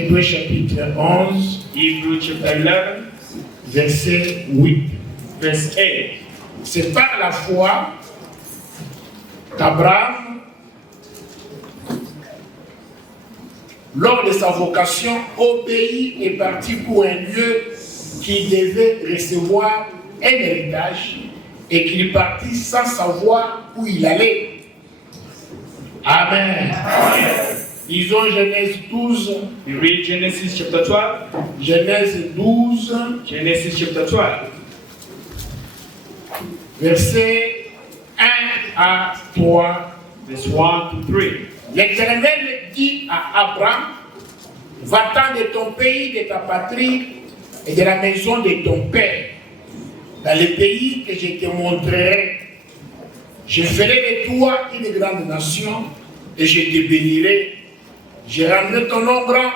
Hébreux chapitre 11, Hebrews chapter 11, verset 8. verse 8. C'est par la foi qu'Abraham, lors de sa vocation, obéit et partit pour un lieu qu'il devait recevoir un héritage et qu'il partit sans savoir où il allait. Amen. Disons Genèse 12. We read Genesis chapter 12. Genèse 12. Genesis chapter 12. Versets 1 à 3. Verse 1 to 3. L'Éternel dit à Abraham, va-t'en de ton pays, de ta patrie et de la maison de ton père, dans le pays que je te montrerai. Je ferai de toi une grande nation et je te bénirai. Je rendrai ton nom grand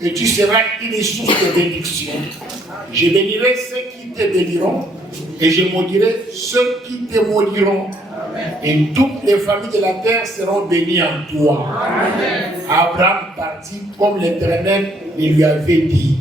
et tu seras une source de bénédiction. Je bénirai ceux qui te béniront et je maudirai ceux qui te maudiront. Et toutes les familles de la terre seront bénies en toi. Amen. Abraham partit comme l'Éternel lui avait dit.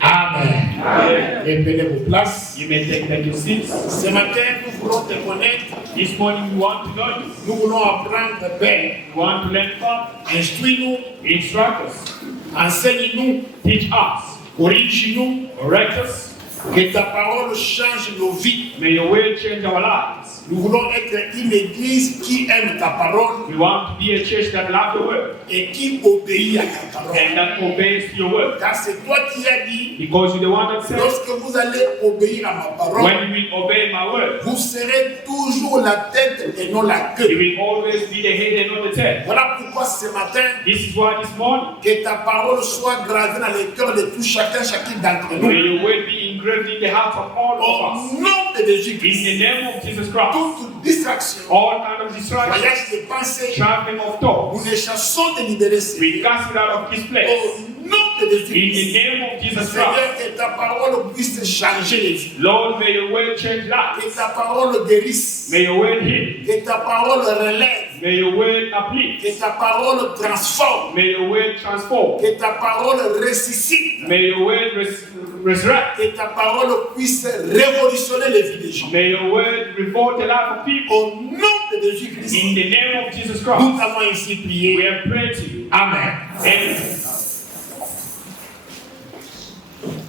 Amen. Reprenez vos places. You may take your seats. Ce matin, nous voulons te connaître. This morning we want to know you. Nous voulons apprendre, Père. We want to learn from. Instruis-nous, Instruct us. enseigne-nous, Teach us. corrige-nous, Correct us. que ta parole change nos vies. May your word change our lives. Nous voulons être une église qui aime ta parole We want to be a church that loves the word et qui obéit à ta parole. and that obeys your word. Car c'est toi qui as dit, Because you're the one that says, lorsque vous allez obéir à ma parole, when we obey my word, vous serez toujours la tête et non la you queue. will always be the head and not the tail. Voilà pourquoi ce matin, This is why this morning, que ta parole soit gravée dans les cœurs de tout chacun, chacune d'entre may nous. your word be engraved in the hearts of all of Au us. nom de In Jésus-Christ, the name of Jesus Christ, toute distraction, all kind of distractions, voyage de pensée, traveling of nous thoughts, les chassons de libérer. we cast it out of this place. Au nom de In the Jésus-Christ, name of Jesus Christ, Seigneur, que ta parole puisse changer les vies. Lord, may your word change Que lives. ta parole guérisse. May your word heal. Que ta parole relève. May your word uplift. Que ta parole transforme. May your word transform. Que ta parole ressuscite. May your word resurrect. Que ta parole puisse révolutionner les vies des gens. May your word revolt the life of people. Au nom de Jésus-Christ, In the name of Jesus nous Christ, avons ainsi we prié. have prayed to you. Amen. Amen.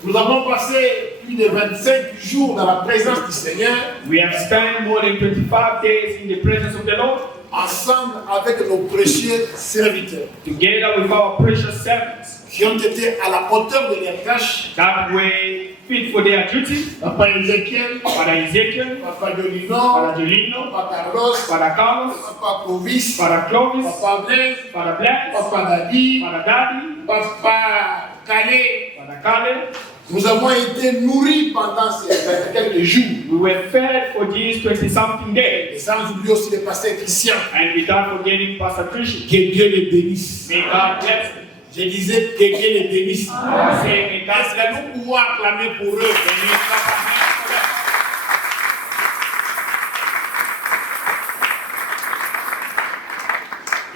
Nous avons passé plus de 25 jours dans la présence du Seigneur, We have spent more than 25 days in the presence of the Lord, ensemble avec nos précieux serviteurs, together with our precious servants, qui ont été à la hauteur de leur tâche. that were fit for their duty. Papa Ezekiel, Father Ezekiel, Papa Jolino, Father Jolino, Papa Carlos, Father Carlos, Papa Clovis, Father Clovis, Papa Blaise, Father Black, Papa Dadi, Father Daddy, Papa Calais. Father Caleb. Nous avons été nourris pendant ces quelques jours. We were fed for these 20-something days. Et sans oublier aussi le pasteur Christian. And without forgetting Pastor Christian. Que Dieu les bénisse. May God bless them. Je disais que Dieu les bénisse. Say, may God Est-ce bless que them. nous pouvons acclamer pour eux? Can you clap our hands for them?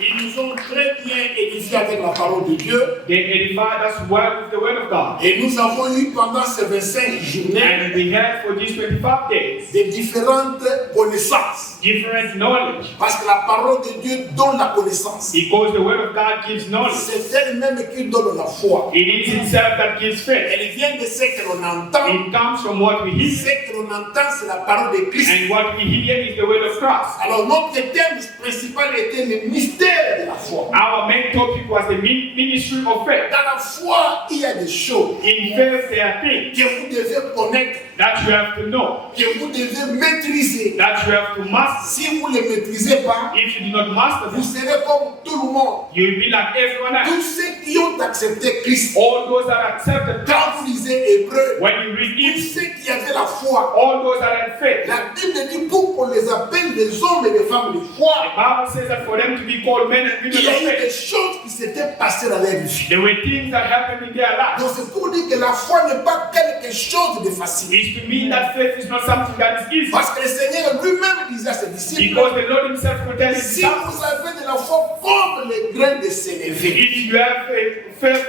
Ils nous ont très bien édifiés avec la parole de Dieu. They edified us well with the word of God. Et nous avons eu pendant ces 25 journées And we had for these 25 days des différentes connaissances. different knowledge. Parce que la parole de Dieu donne la connaissance. Because the word of God gives knowledge. C'est elle-même qui donne la foi. It is itself that gives faith. Elle vient de ce que l'on entend. It comes from what we hear. Ce que l'on entend, c'est la parole de Christ. And what we hear is the word of Christ. Alors notre thème principal était le mystère de la foi. Our main topic was the ministry of faith. Dans la foi, il y a des choses In faith, there are things que vous devez connaître, that you have to know, que vous devez maîtriser. that you have to master. Si vous ne les maîtrisez pas, If you do not master vous them, serez comme tout le monde. you will be like everyone Tous else. ceux qui ont accepté Christ, All those that accepted God, quand vous lisez Hébreu, when you read tous it, ceux qui avaient la foi, all those that had faith, la Bible dit pour qu'on les appelle des hommes et des femmes de foi, the Bible says that for them to be called men and il women y a of eu des faith, choses qui s'étaient passées dans leur vie. there were things that happened in their lives. Donc c'est pour dire que la foi n'est pas quelque chose de facile. It's to mean that faith is not something that is easy. Parce que le Seigneur lui-même disait à ses disciples, Because the Lord Himself will tell His si disciples, vous avez de la foi comme les grains de sénévé, if you have faith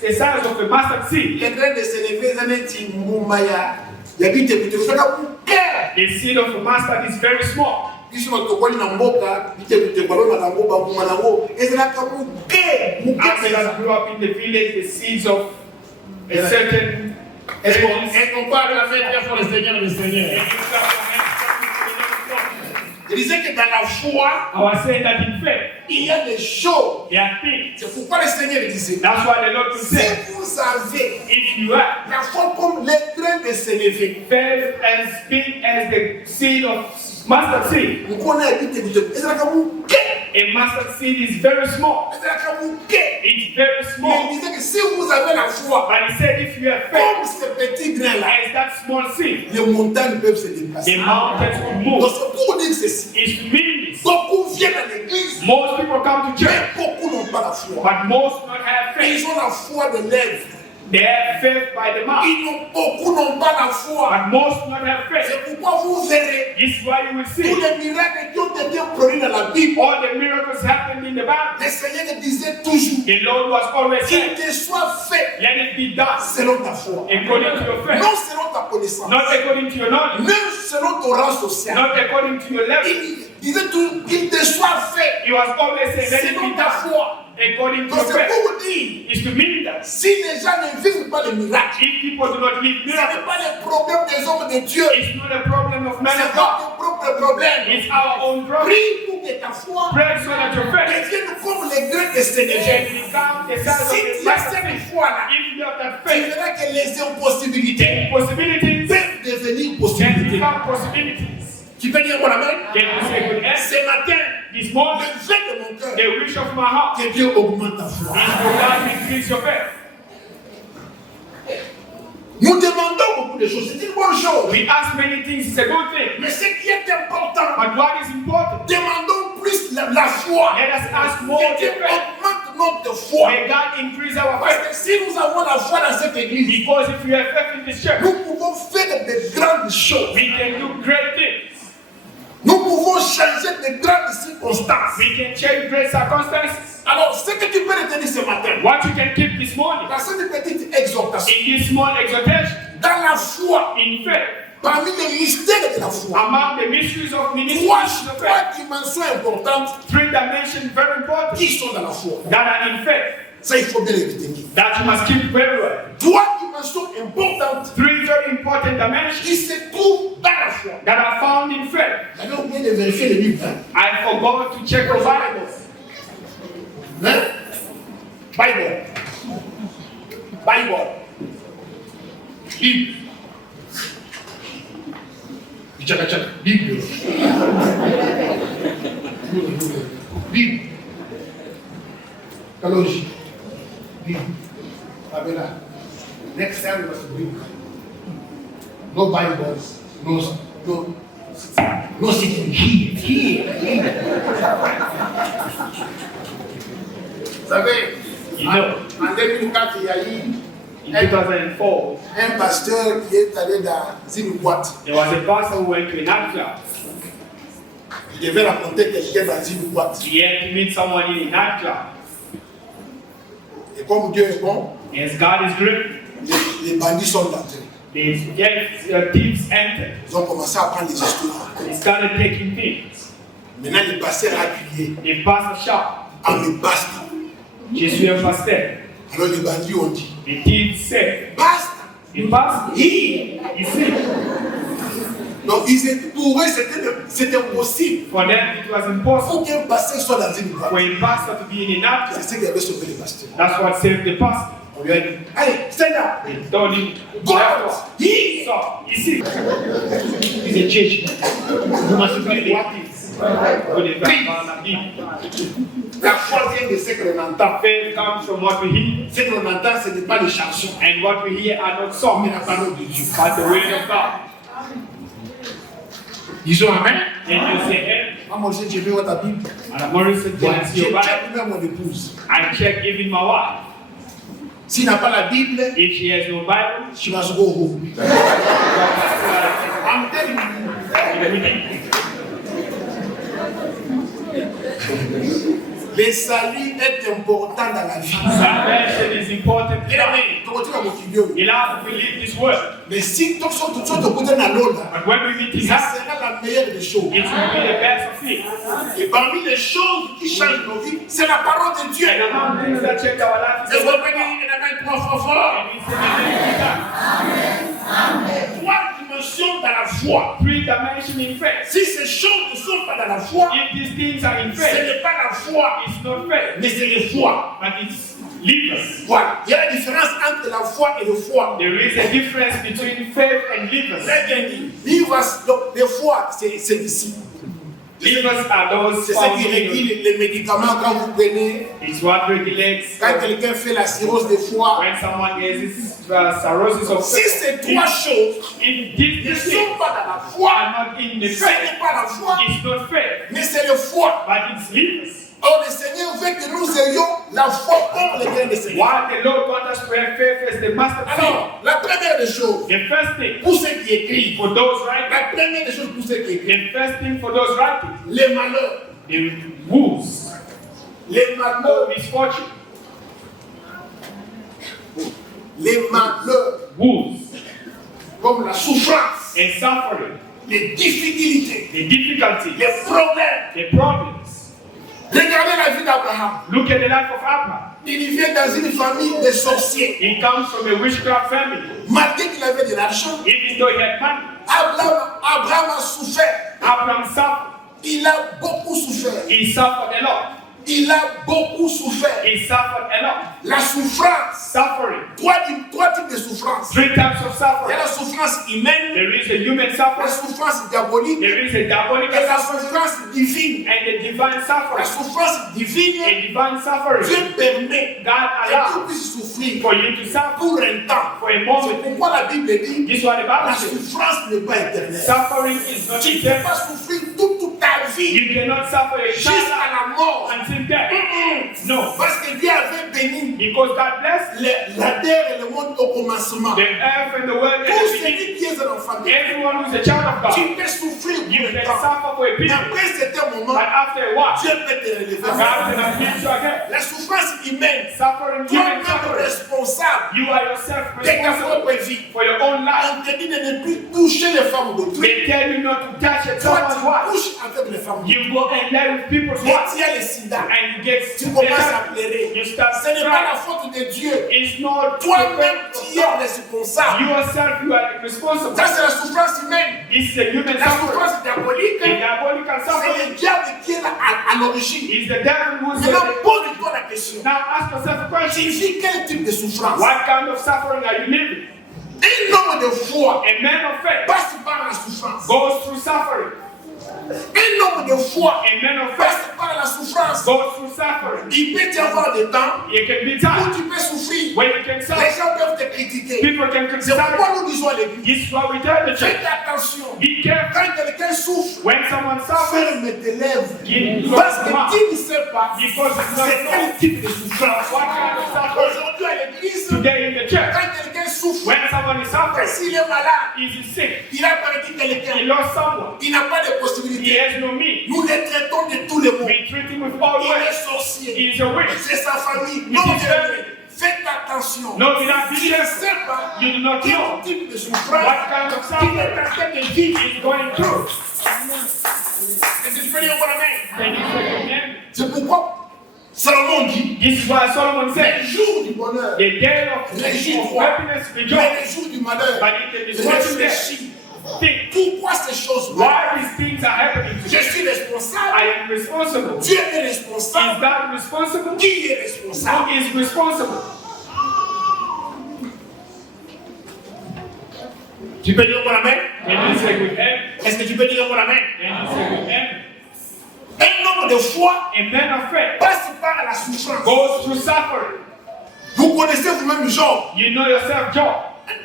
the size of a mustard seed. Les graines de sénévé, ça n'est pas Moumbaya. Il y a vite et puis The seed of a mustard is very small. Ici, on te voit dans Mboka, vite et puis After I grew up in the village, the seeds of a certain. Est-ce qu'on peut acclamer très fort le Seigneur, le Seigneur? Je disais que dans la foi, I was saying that in faith, il y a des choses. there are things. C'est pourquoi le Seigneur disait, That's why the Lord will si say, vous avez if you have la foi comme les graines de sénévé, faith as big as the seed of mustard seed, vous connaissez vite et puis a mustard seed is very small. It's very Mais small. il disait que si vous avez la foi, But he said, if you have comme faith ces petits grains-là, as that small seed, les montagnes peuvent se the déplacer. mountains will Donc move. c'est pour dire ceci. It's to mean this. Beaucoup viennent à l'église, Most people come to church, mais beaucoup n'ont pas la foi. but most do not have faith. Ils ont la foi de lèvres. They have faith by the mouth, Beaucoup n'ont pas la foi. but most do not have faith. C'est pourquoi vous verrez This is why you will tous see les miracles qui ont été produits dans la Bible. all the miracles happened in the Bible. Le Seigneur te disait toujours The Lord was always qu'il saying, te soit fait let it be done selon ta foi. according to your faith, Non selon ta connaissance. not according to your knowledge, Même selon ton rang social. not according to your level. Il disait toujours qu'il te soit fait He was always saying, let it selon be ta done foi. according to Donc your c'est faith. pour vous dire, Is to mean that si les gens ne vivent pas le miracle, if people do not live ce n'est miracles, pas le problème des hommes de Dieu. it's not a problem of man C'est of God. notre propre problème. It's our own problem. Prie pour que ta foi Pray so that your faith devienne comme les grains de can sénévé. become the size Si of tu a as mustard cette seed. foi-là, If you have that tu faith, verras que les impossibilités possibilities peuvent devenir can possibilités. become possibilities. Tu peux dire mon amen? Can you say good answer? Ce matin, This le morning, vœu de mon cœur, the wish of my heart que Dieu augmente ta foi. is for God to increase your faith. Nous demandons beaucoup de choses, c'est une bonne chose. We ask many things, it's a good thing. Mais ce qui est important, But what is important? demandons plus la foi. Let us ask more Que of Dieu the faith. augmente notre foi. May God increase our Parce faith. que si nous avons la foi dans cette église, Because if you have faith in this church, nous pouvons faire de grandes choses. we can do great things. Nous pouvons changer de grandes circonstances. We can change great circumstances. Alors, ce que tu peux retenir ce matin, What you can keep this morning, dans cette petite exhortation, in this small exhortation, dans la foi, in faith, parmi les mystères de la foi, among the mysteries of ministry, trois dimensions importantes three dimensions very important qui sont dans la foi. that are in faith Ça, il faut bien les retenir. that you must keep very well. Trois dimensions importantes Three very important dimensions qui se trouvent dans la foi. that are found in faith. J'avais oublié de vérifier les livres. I forgot to check the Bible. Hein? Bible. Bible. Bible. Tchaka. Bible. Bible. Kaloji. Bible. Abela. Next time we must read. No Bibles. No sitting here. Vous savez, You know, en 2004, il y a eu in 2004, un pasteur qui est allé dans une boîte. there was a pastor who went to a nightclub. Il devait raconter quelqu'un dans une boîte. He had to meet someone in a nightclub. Et comme Dieu est bon, As God is great, les bandits sont entrés. the thieves entered. Ils ont commencé à prendre les histoires. They started taking things. Maintenant, le pasteur a crié, The pastor shouted, ah mais basta. Je suis un pasteur. Alors les bandits ont dit, The thieves said, basta. the pastor, Here. ici. Donc pour eux, c'était impossible. For them, it was Il impossible faut qu'un pasteur soit dans une boîte. for a pastor to be in a nightclub. C'est ce qui avait sauvé les pasteurs. That's what saved the pastor. On lui a dit, allez, stand up. They told him, Go out. Here. So, ici. It's a church. Vous must be what is. La Bible. La foi vient de ce que l'on entend. Faith comes from what we hear, Ce que l'on entend, ce n'est pas des chansons, and what we hear are not songs, mais la parole de Dieu. but the word of God. Disons Amen. And you say, hey, Moi, j'ai vu ta Bible. and Morrison tells J'ai you about checké même mon épouse. I check even my wife. S'il n'a pas la Bible, If she has no Bible, she must go home. I'm telling you. Le salut est important dans la vie. Salvation is important. Amen. Il a believe this word. Mais si tout ça de côté dans l'eau là, But when we meet him, ça sera la meilleure des choses. it will be the best of things. Et parmi les choses qui changent nos vies, c'est la parole de Dieu. And among things that change our lives, C'est ce qu'on peut dire, amen, trois fois fort. and it's in the name of God. Trois dimensions dans la foi. 3 dimensions in faith. Si ces choses ne sont pas dans la foi, If these things are in ce faith, n'est pas la foi, it's not faith, mais c'est le foi. but it's livers. Voilà. Il y a la différence entre la foi et le foi. There is a difference between faith and livers. Très bien dit. Livres, donc, les foi, c'est ici. Livers are those C'est ce qui régule les médicaments quand vous prenez. It's what regulates Quand quelqu'un fait la cirrhose de foie. when someone gets cirrhosis of Si ces trois choses if these ne things sont pas dans la foi, are not in the ce faith, n'est pas la foi, it's not faith, mais c'est le foi. but it's livers. Or, le Seigneur veut que nous ayons la foi pour les grains de Seigneur. What the Lord wants us to have faith as the master seed. Alors, la première des choses, The first thing pour ceux qui écrivent, for those writing, la première des choses pour ceux qui écrivent, the first thing for those writing, les malheurs, the woes, les malheurs, misfortune, les malheurs, woes, comme la souffrance, and suffering, les difficultés, the difficulties, les problèmes. the problems. Regardez la vie d'Abraham. Look at the life of Abraham. Il vient dans une famille de sorciers. He comes from a witchcraft family. Malgré qu'il avait de l'argent, Even though he had money, Abraham a souffert. Abraham suffered. Il a beaucoup souffert. He suffered a lot. Il a beaucoup souffert. He suffered a lot. La souffrance. Suffering. Trois types de souffrance. 3 types of Il y a suffering. la souffrance humaine, There is a human la suffering. souffrance diabolique There is a diabolical et la suffering. souffrance divine. And the divine La suffering. souffrance divine, A divine suffering. Dieu permet God que tu allows puisses souffrir for you to suffer pour un temps. for a C'est moment. pourquoi la Bible dit This is what the la Bible says. souffrance n'est pas éternelle. Suffering is not Tu ne peux eternal. pas souffrir toute ta vie You cannot suffer a jusqu'à child la mort. until death. No. Parce que Dieu avait béni Because God blessed la terre et le monde au commencement. the earth and the world and Pour the beginning. celui qui est un enfant de Dieu, Everyone who's a child of God, tu peux souffrir you pour can un temps. suffer for a Mais period. après certain moment, But after a while, Dieu peut te relever. God can uplift you again. La souffrance humaine, Suffering, human toi-même suffering. responsable You are yourself de ta responsible propre vie. for your own life. On te dit de ne plus toucher les femmes d'autrui. They tell you not to touch a Toi, someone's wife. tu couches avec les femmes d'autrui. You go and lie with people's Et wives tu as le sida. and you get Tu commences à pleurer. You start Ce n'est pas la crying. faute de Dieu. It's not Toi-même, tu es responsable. yourself, you are responsible. Ça, c'est la souffrance humaine. It's the human La suffering. souffrance diabolique, The diabolical c'est suffering le diable qui est là à l'origine. is the devil who's Maintenant, the... pose-toi la question. Now ask yourself a Tu question. vis quel type de souffrance? What kind of suffering are you living? Un homme de foi A man of faith passe par la souffrance. goes through suffering. Un homme de foi A man of faith passe par la souffrance. goes through suffering. Il peut y avoir des temps It can be où tough tu peux souffrir. when you can Les suffer. gens peuvent te critiquer. People can C'est criticize. pourquoi nous disons à l'église, This is why we tell the church. faites attention. Be careful Quand quelqu'un souffre, when someone suffers. ferme tes lèvres. Give Parce your que mouth. tu ne sais pas Because it's not c'est quel type de souffrance. What kind of suffering? Aujourd'hui à l'église, Today in the church, quand quelqu'un souffre, when someone is suffering, s'il est malade, is he sick? il a perdu He quelqu'un, lost someone. il n'a pas de He possibilité. has no means. Nous les traitons de tous les mots. We treat him with all Il est ways. sorcier. He is a witch. C'est sa famille. Il Non, dit bien que- faites attention. No, you not Tu be ne careful. sais pas You do not quel know type de what souffrance kind of qu'il suffering est en train de vivre. he's going through. Est-ce que tu peux dire mon amen? Can you say amen? C'est pourquoi Salomon dit This is why Solomon les said, jours du bonheur, the day of réjouis-toi, happiness, mais rejoice. les jours du malheur, But in the misfortune there, réfléchis. think, Pourquoi ces choses why these things are happening to Je me? suis responsable. I am responsible. Dieu est Is responsable. God responsible? Qui est responsable? Who is responsible? Tu peux dire mon amen? Can you say with him? Est-ce que tu peux dire mon amen? Can you say with him? Un homme de foi A man of faith passe par la souffrance. goes through suffering. Vous connaissez vous-même Job. You know yourself, Job.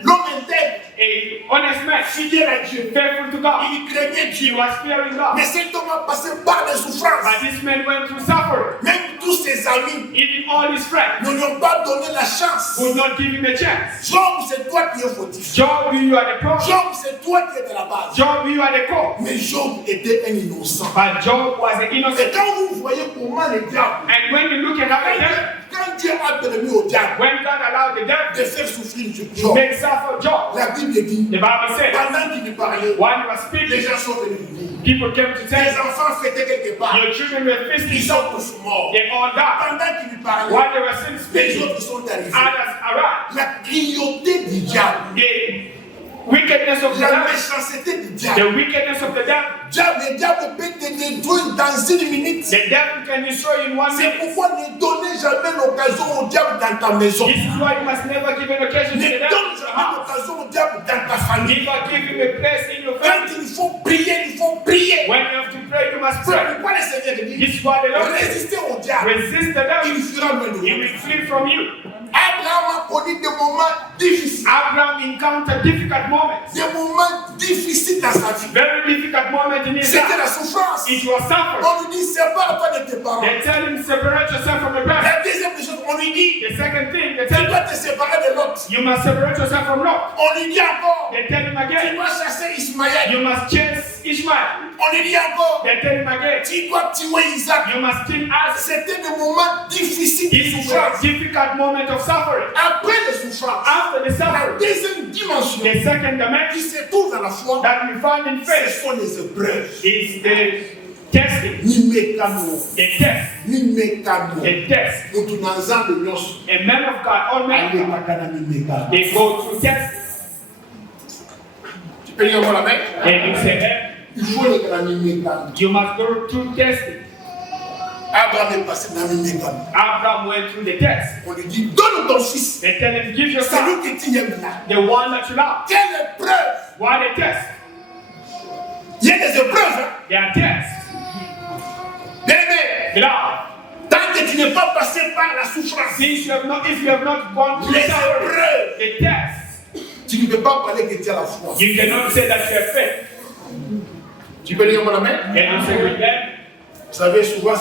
L'homme intègre a honest man, fidèle à Dieu. faithful to God. Il craignait He Dieu. was fearing God. Mais cet homme a passé par des souffrances. But this man went through suffering. Même tous ses amis Even all his friends ne lui ont pas donné la chance. would not give him a chance. Job, c'est toi qui es fautif. Job, you are the problem. Job, c'est toi qui es de la base. Job, you are the cause. Mais Job était un innocent. But Job was an Et innocent. quand vous voyez comment le diable, And when you look at how the devil, quand Dieu a permis au diable when God allowed the devil de faire souffrir to Job, make suffer Job, la Bible dit, the Bible said, pendant qu'il lui parlait, while he was les speaking, gens sont venus lui dire, people came to tell les him, enfants fêtaient quelque part, your children were feasting ils sont tous morts. they all died. Pendant qu'il lui parlait, While they were still les speaking, autres sont arrivés. others arrived. La cruauté du diable, The wickedness of the la devil, méchanceté du the diable. wickedness of the devil, Le diable peut te détruire dans une minute. the devil can destroy you in 1 C'est minute. pourquoi ne donnez jamais l'occasion au diable dans ta maison. This is why you must never give an occasion to Ne the devil donne in your jamais house. l'occasion au diable dans ta famille. Never give him a place in your Quand family. il faut prier, il faut prier. When you have to pray, you must C'est pray. pourquoi le Seigneur dit, This is why the Lord says, résistez au diable. resist the devil, Il fuira loin de he vous. will flee from you. Abraham a connu des moments difficiles. Abraham encountered difficult moments, Des moments difficiles dans sa vie. very difficult moments in his C'était la life. souffrance. It was suffering. On lui dit, sépare-toi de tes parents. They tell him, separate yourself from your parents. La deuxième des choses, on lui dit, The second thing, they tu tell dois him, te séparer de l'autre. you must separate yourself from Lot. On lui dit encore, They tell him tu again, dois chasser Ismaël. you must chase Ishmael. On lui dit encore, They tell him again, tu dois tuer Isaac. you must kill Isaac. C'était des moments difficiles de This was a souffrance. difficult moment of suffering. Après les souffrances, After the la suffering, deuxième dimension the second qui dimension se trouve dans la foi, that we find in ce faith sont les épreuves. is the testing, Ni mécano, the test, ni mécano. the test. Nous tous ensemble, nous A man of God, all men of allons God, à Canada, mécano. they go through tests. Tu peux dire moi la main? And you say, hey, Il faut le Canada mécano. you must go through testing. Abraham est passé dans le mécano. Abraham went through the test. On lui dit, donne ton fils. They tell him, give your C'est son, lui que tu aimes là. the one that you love. Quelle épreuve! Why the test? Il y a des épreuves. Hein? They are tests. Bien-aimé, Beloved, tant que tu n'es pas passé par la souffrance, since you have not, if you have not gone through les suffering, épreuves, the test, tu ne peux pas parler que tu as la foi. you cannot say that you have faith. Tu peux dire mon ami? And you say, with them, Vous savez, souvent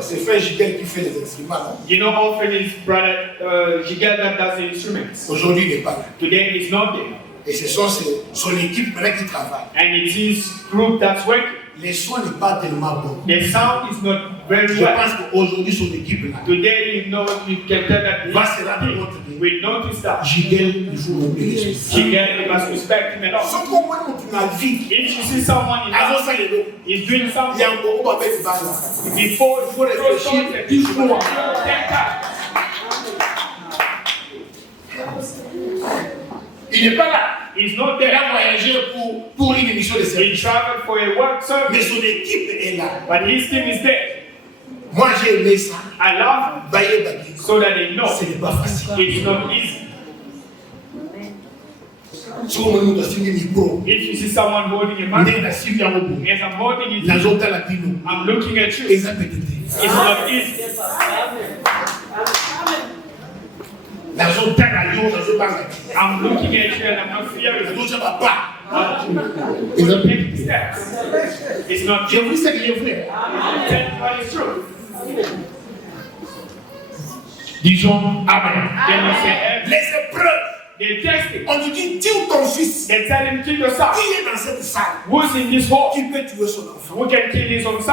c'est frère Giguel qui fait les instruments. Non? you know, often it's brother Jigel that does the instruments. Aujourd'hui, il n'est pas là. Today he's not there. Et ce sont son équipe maintenant qui travaille. And it's his group that's working. Les sons n'est pas tellement bon. The sound is not very Je well. pense qu'aujourd'hui, son équipe là, Today, you know, you can tell that va se rendre compte de we notice that Giguel, il faut l'oublier. Jigel, you must respect him enough. Ce qu'on voit dans la vie, If you see someone in avant house ça, les autres, is doing il y something, a encore où avec Bala. before Il faut réfléchir 10 fois. Il n'est pas là. He's not Il there. a voyagé pour une émission de He service. traveled for a work Mais service, son équipe est là. but his team is there. Moi, j'ai aimé ça. I love Baye Baki. him so that they know Ce n'est pas facile. it's not easy. Si on me dit que micro, If you see someone holding a on mic, est dans 6 millions de euros. as I'm holding it, Dans l'autre latino. I'm looking at you. Et ça peut être. It's not easy. Dans l'autre radio, dans l'autre banque. I'm looking at you and I'm not Dans fearing. l'autre papa. But Et ça peut take être. steps. It's not J'ai voulu ce que j'ai fait. tell you what is true. Disons Amen. Then you say, hey, Les épreuves. they test it. On lui dit, tue ton fils. They tell him, kill yourself. Qui est dans cette salle? Who's in this hall? Qui peut tuer son enfant? Who can kill his own son?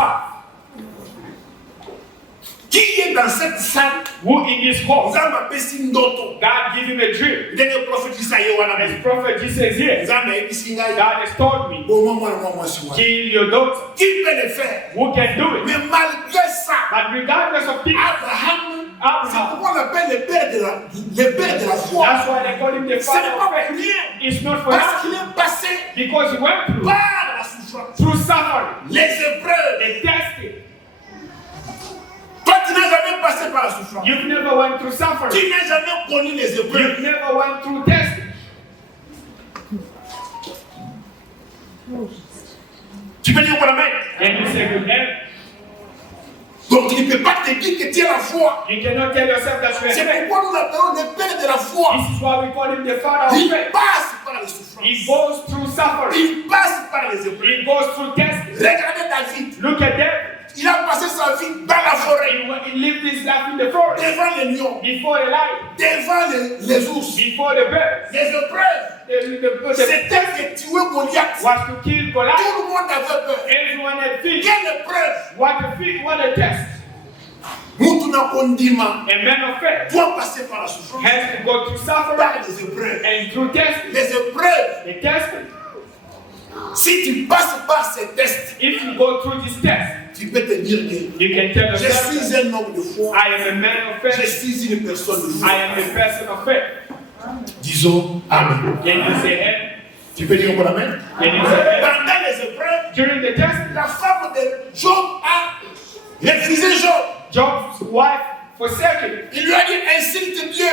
Qui est dans cette salle? Who in this hall? Zamba pesi ndoto. God give him a dream. Ndenge prophétisa ye wana As be. prophet Jesus here, Zamba ebisi ngai. God has told me, Bon moi si moi. kill your daughter. Qui peut le faire? Who can do it? Mais malgré ça, But regardless of this, Abraham, c'est Abraham, pourquoi on l'appelle le père de la foi. that's why they call him the Ce father n'est of pas pour faith. rien. It's not for Parce us, qu'il est passé because he went through par la souffrance, suffering, les épreuves. the testing. Toi, tu n'as jamais passé par la souffrance. You've never went through suffering. Tu n'as jamais connu les épreuves. You've never went through testing. Tu peux dire pour la main. And you say, good head. Donc, il ne peut pas te dire que tu as la foi. You cannot tell yourself that you C'est are faith. pourquoi nous l'appelons le père de la foi. This is why we call him the father of Il faith. passe par les souffrances. He goes through suffering. Il passe par les épreuves. He goes through testing. Regardez David. Look at David. Il a passé sa vie dans la forêt. He lived his life in the forest. Devant les lions. Before the lion. Devant les ours. Before the birds. Les épreuves. The C'était de tuer Goliath. was to kill Goliath. Tout le monde avait peur. Everyone had fear. Quelle épreuve. What a test. Mutuna Kondima A man of faith doit passer par la souffrance. has to go through suffering Par les épreuves. and through testing. Les épreuves. The testing. Si tu passes par ces tests, If you go through this test, tu peux te dire que you can tell je yourself, suis un homme de foi. I am a man of Je faith. suis une personne de I foi. am a person of faith. Disons Amen. Can you say amen? Tu peux dire encore Amen? Can you say amen? Pendant les épreuves, During the test, la femme de Job a refusé Job. Job's wife forsaken. Il lui a dit insulte Dieu,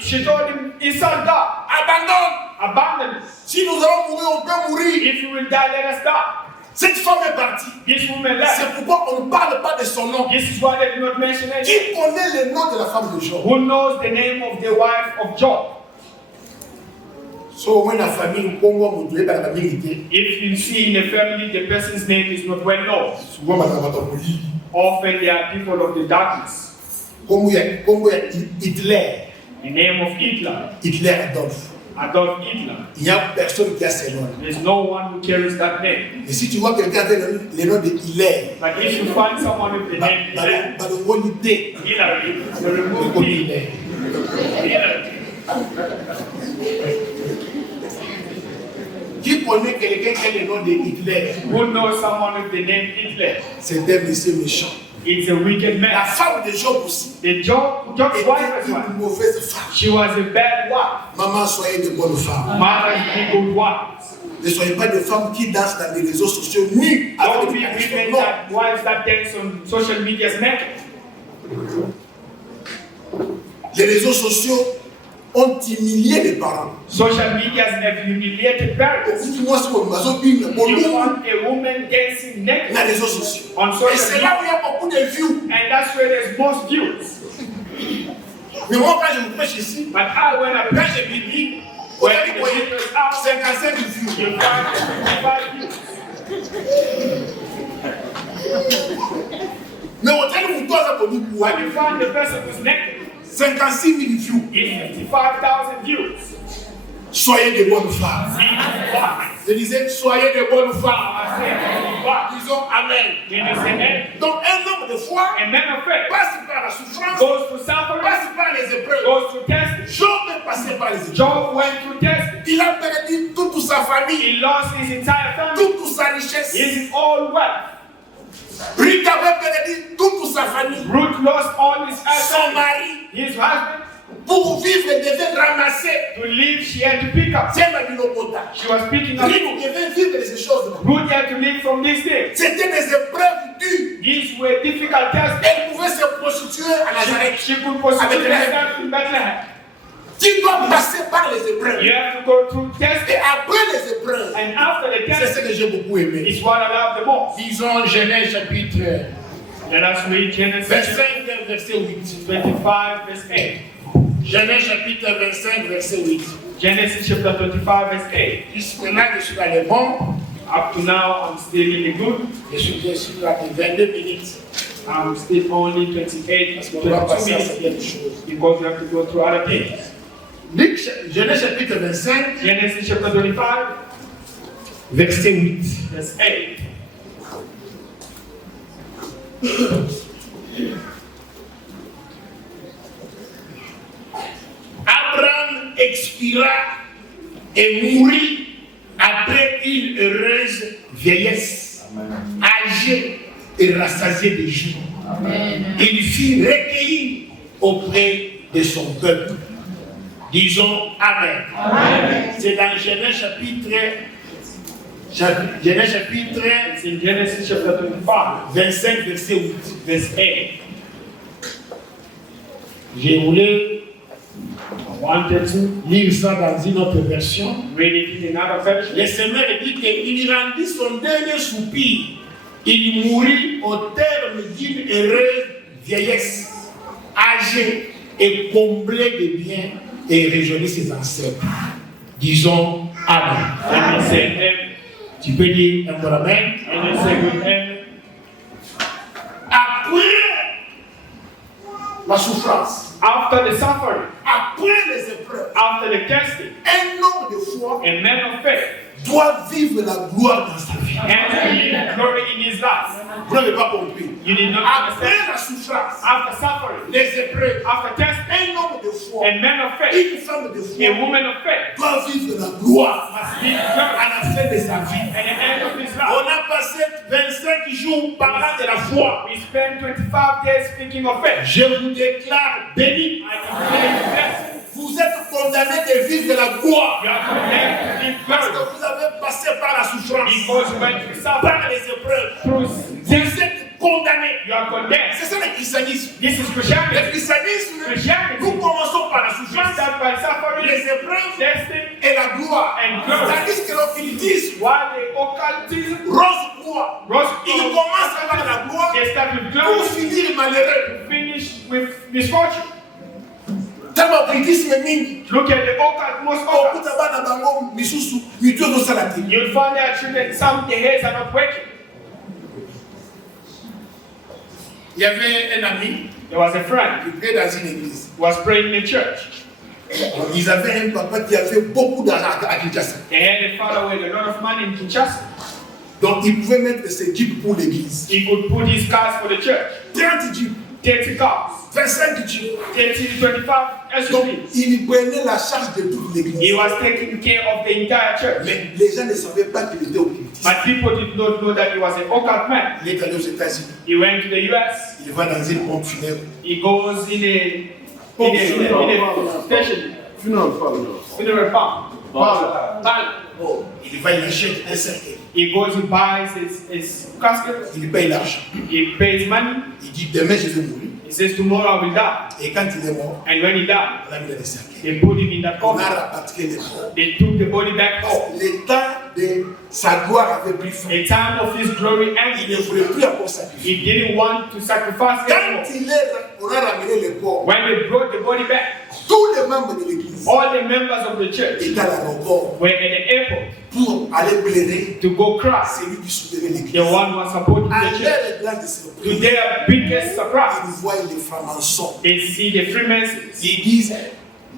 She told him, insult God, abandonne. abandon us. Si nous allons mourir, on peut mourir. If you will die, let us die. Cette femme est partie. This woman left. C'est pourquoi on ne parle pas de son nom. This is why they do not mention it. Qui connaît le nom de la femme de Job? Who knows the name of the wife of Job? So when la famille Congo moudoué par la vérité, If you see in a family the person's name is not well known, souvent madame Atapoli, often they are people of the darkness. Congo il y a Hitler, The name of Hitler, Hitler Adolphe. Adolf Hitler. Il n'y a personne qui a ce nom. There's no one who carries that name. Et si tu vois quelqu'un avec le nom de Hitler, But if you find someone with the name Hitler, Balongolité, Hillary, the le removed comme P, Hitler. Hillary. Qui connaît quelqu'un qui a le nom de Hitler? Who knows someone with the name Hitler? C'est un monsieur méchant. It's a wicked La man. femme de Job aussi Job's wife as était well. une mauvaise femme. She was a bad wife. Maman, soyez de bonnes femmes. Mothers be good wives. Ne soyez pas des femmes qui dansent dans les réseaux sociaux nus Don't avec be des women personnes. Non. that wives that dance on social media naked. Les réseaux sociaux ont humilié les parents. Social media have humiliated parents. Écoute-moi ce qu'on m'a dit, You want a woman dancing naked dans les réseaux sociaux. on Et social c'est media, là où il y a beaucoup de views. and that's where there's most views. Mais moi, quand je vous prêche ici, But when I quand preach je biblique, when vous the voyez, people is out, 55 views. you find views. Mais au tel où toi, ça peut nous When you find the person who's naked, 56 000 views. it's 55,000 views. Soyez de bonnes femmes. Be wise. Je disais, soyez de bonnes femmes. I say, be wise. Disons Amen. Can you say amen? Donc, un homme de foi A man of faith passe par la souffrance, goes through suffering, passe par les épreuves. goes through testing. Job est passé par les épreuves. Job went through testing. Il a perdu toute sa famille, He lost his entire family, toute sa richesse. his own wealth. Ruth avait perdu toute sa famille, Ruth lost all his son assets, mari. his husband. Pour vivre, elle devait ramasser. To live, she had to pick up. C'est ma binopota. She was picking up. Ruth devait vivre de ces choses-là. Ruth had to live from these things. C'était des épreuves dures. These were difficult tests. Elle pouvait se prostituer à Nazareth. She could prostitute herself in Bethlehem. Tu dois passer par les épreuves. You have to go through Et testing. après les épreuves, And after the c'est test, ce que j'ai beaucoup aimé. is what I love the most. Disons Genèse chapitre Let us read Genesis 25, verset 8. 25, verse 8. Genèse chapitre 25, verset 8. Genesis chapter 25, verse 8. Jusque là, je suis dans les bons. Up to now, I'm still in the good. Je suis là pour 22 minutes. I'm still only 28, Parce qu'on doit 22 passer à minutes certaines choses. because we have to go through other things. Genèse chapitre 25, Genesis chapter 25, verset 8. verse 8. Abraham expira et mourut après une heureuse vieillesse, âgé et rassasié de jours. Il fut recueilli auprès de son peuple. Disons Amen. C'est dans Genèse chapitre It's in Genesis chapter 25, 25, verset 8. verse 8. Je voulais I wanted to lire ça dans une autre version. read it in another version. Le Seigneur dit qu'il rendit son dernier soupir. Il mourut au terme d'une heureuse vieillesse, âgé et comblé de biens, et rejoignit ses ancêtres. Disons Amen. Let me say amen. Tu peux dire un bon amen. And you say good amen. Après la souffrance, After the suffering, après les épreuves, after the testing, un homme de foi a man of faith doit vivre la gloire dans sa vie. and live glory in his life. Vous n'avez pas compris. You did not Après understand. la souffrance, After suffering, les épreuves, after testing, un homme de foi, a man of faith, une femme de a foi woman of faith doit vivre la gloire must live à glory la fin de sa vie. at the end of his On life. a passé 25 jours parlant de la foi. We spent 25 days speaking of faith. Je vous déclare béni. I declare you blessed. Vous êtes condamnés de vivre de la gloire You are condemned to live parce glory que vous avez passé par la souffrance, because you went through suffering. par les épreuves. Through Vous êtes condamnés. you are condemned. C'est ça le christianisme. This is Le Christianity. christianisme, Christianity. nous commençons par la We souffrance, start by suffering, les épreuves testing, et la gloire. and glory. Tandis que l'occultisme, While the occultism, rose gloire, rose il commence par la gloire they start with pour glory, finir malheureux. finish with misfortune. Dans l'occultisme mingi, Look at the occult, most okuta occult. bana bango misusu mitu ezosala te. You'll find their children, some the heads are not working. Il y avait un ami There was a friend qui priait dans une église. who was praying in the church. Ils avaient un papa qui avait beaucoup d'argent à Kinshasa. They had a father with a lot of money in Kinshasa. Donc il pouvait mettre ses jeeps pour l'église. He could put his cars for the church. 30 jeeps, 30 cars, 25 jeeps. 30 to 25 Donc SUVs. il prenait la charge de toute He l'église. was taking care of the entire church. Mais les gens ne savaient pas qu'il était occultiste. But people did not know that he was an occult man. Il est allé aux États-Unis. He went to the US. Il va dans une pompe funèbre. He goes in a station, funeral parlor. Il va, il achète un cercueil. He goes, he buys his casket. Il paye l'argent. He pays money. Il dit demain je vais mourir. He says, tomorrow I will die. Et quand il est mort, And when he died, on a mis dans le cercueil. they put him in that On a coffin. rapatrié les morts. They took the body back home. Le temps de sa gloire avait pris fin. The time of his glory Il ne ended. voulait plus encore sacrifier. He didn't want to sacrifice anymore. Quand on a ramené les corps, When they brought the body back, tous les membres de l'église all the members of the church étaient à l'aéroport were at the airport pour aller plaider to go cry. celui qui soutenait l'église. The one who was supporting À the church. leur grande To surprise, their biggest ils surprise, voient les francs-maçons. they see the Freemasons. Ils disent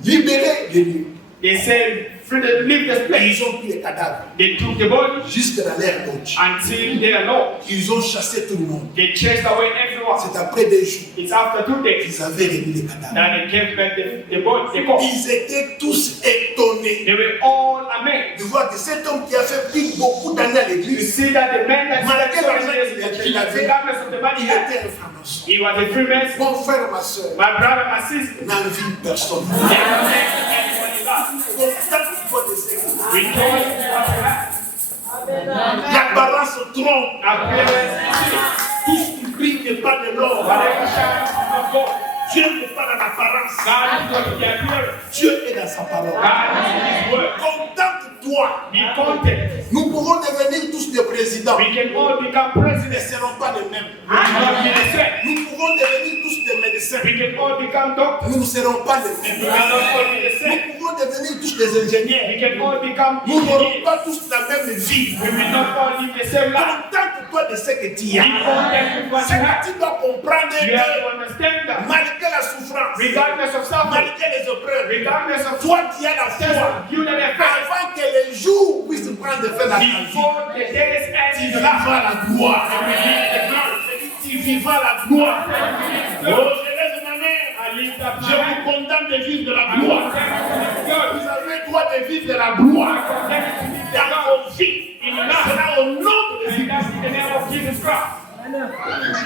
libérez les lieux. They said, freedom, leave this place. Ils ont pris les cadavres They took the body jusque dans leur noche. until they are lost. Ils ont chassé tout le monde. They chased away everyone. C'est après 2 jours It's after 2 days qu'ils avaient remis les cadavres. that they gave back the body, the corpse. Ils étaient tous étonnés They were all amazed de voir que cet homme qui a fait plus beaucoup d'années à to l'église, see that the man that malgré spent l'argent 7 years in the qu'il church, avait, regardless of the money il he had, était un franc-maçon. he was a Freemason. Mon frère, ma soeur, My brother, my sister, n'envie personne. they don't take anybody back. Constant faut de sécurité. We told you what we had. L'apparence trompe. Appearance is Tout ce qui brille n'est pas de l'or. whatever shines is not gold. Dieu n'est pas dans l'apparence. God is not in the appearance. Dieu est dans sa parole. God is in His word. Contente-toi. Be content. Nous pouvons devenir tous des présidents. We can all become Nous ne presidents. serons pas les mêmes. We will not be the same. Nous pouvons devenir tous des médecins. We can all become doctors. Nous ne serons pas les We mêmes. will not all be the Nous same. pouvons devenir tous des ingénieurs. We can all become Nous n'aurons engineers. pas tous la même vie. We will not all live the same life. Contente-toi de ce que tu Be as. content with what C'est you que have. tu dois comprendre You have que to understand that. malgré la souffrance, Regardless of suffering, malgré les épreuves, regardless of toi qui as la foi, test, you that have faith, avant que les jours puissent prendre fin à ta vie, before the days end tu in your life, vivras la gloire. you will live the glory. Tu vivras la gloire. Oh, Glory. je lève ma main. I lift up Je my vous hand. condamne de vivre de la I gloire. condemn you to live glory. Vous avez le droit de vivre de la gloire. I condemn you to live the Dans glory. vos vies. In your Il life. sera au nom de Jésus. And that's in the name of Jesus Christ.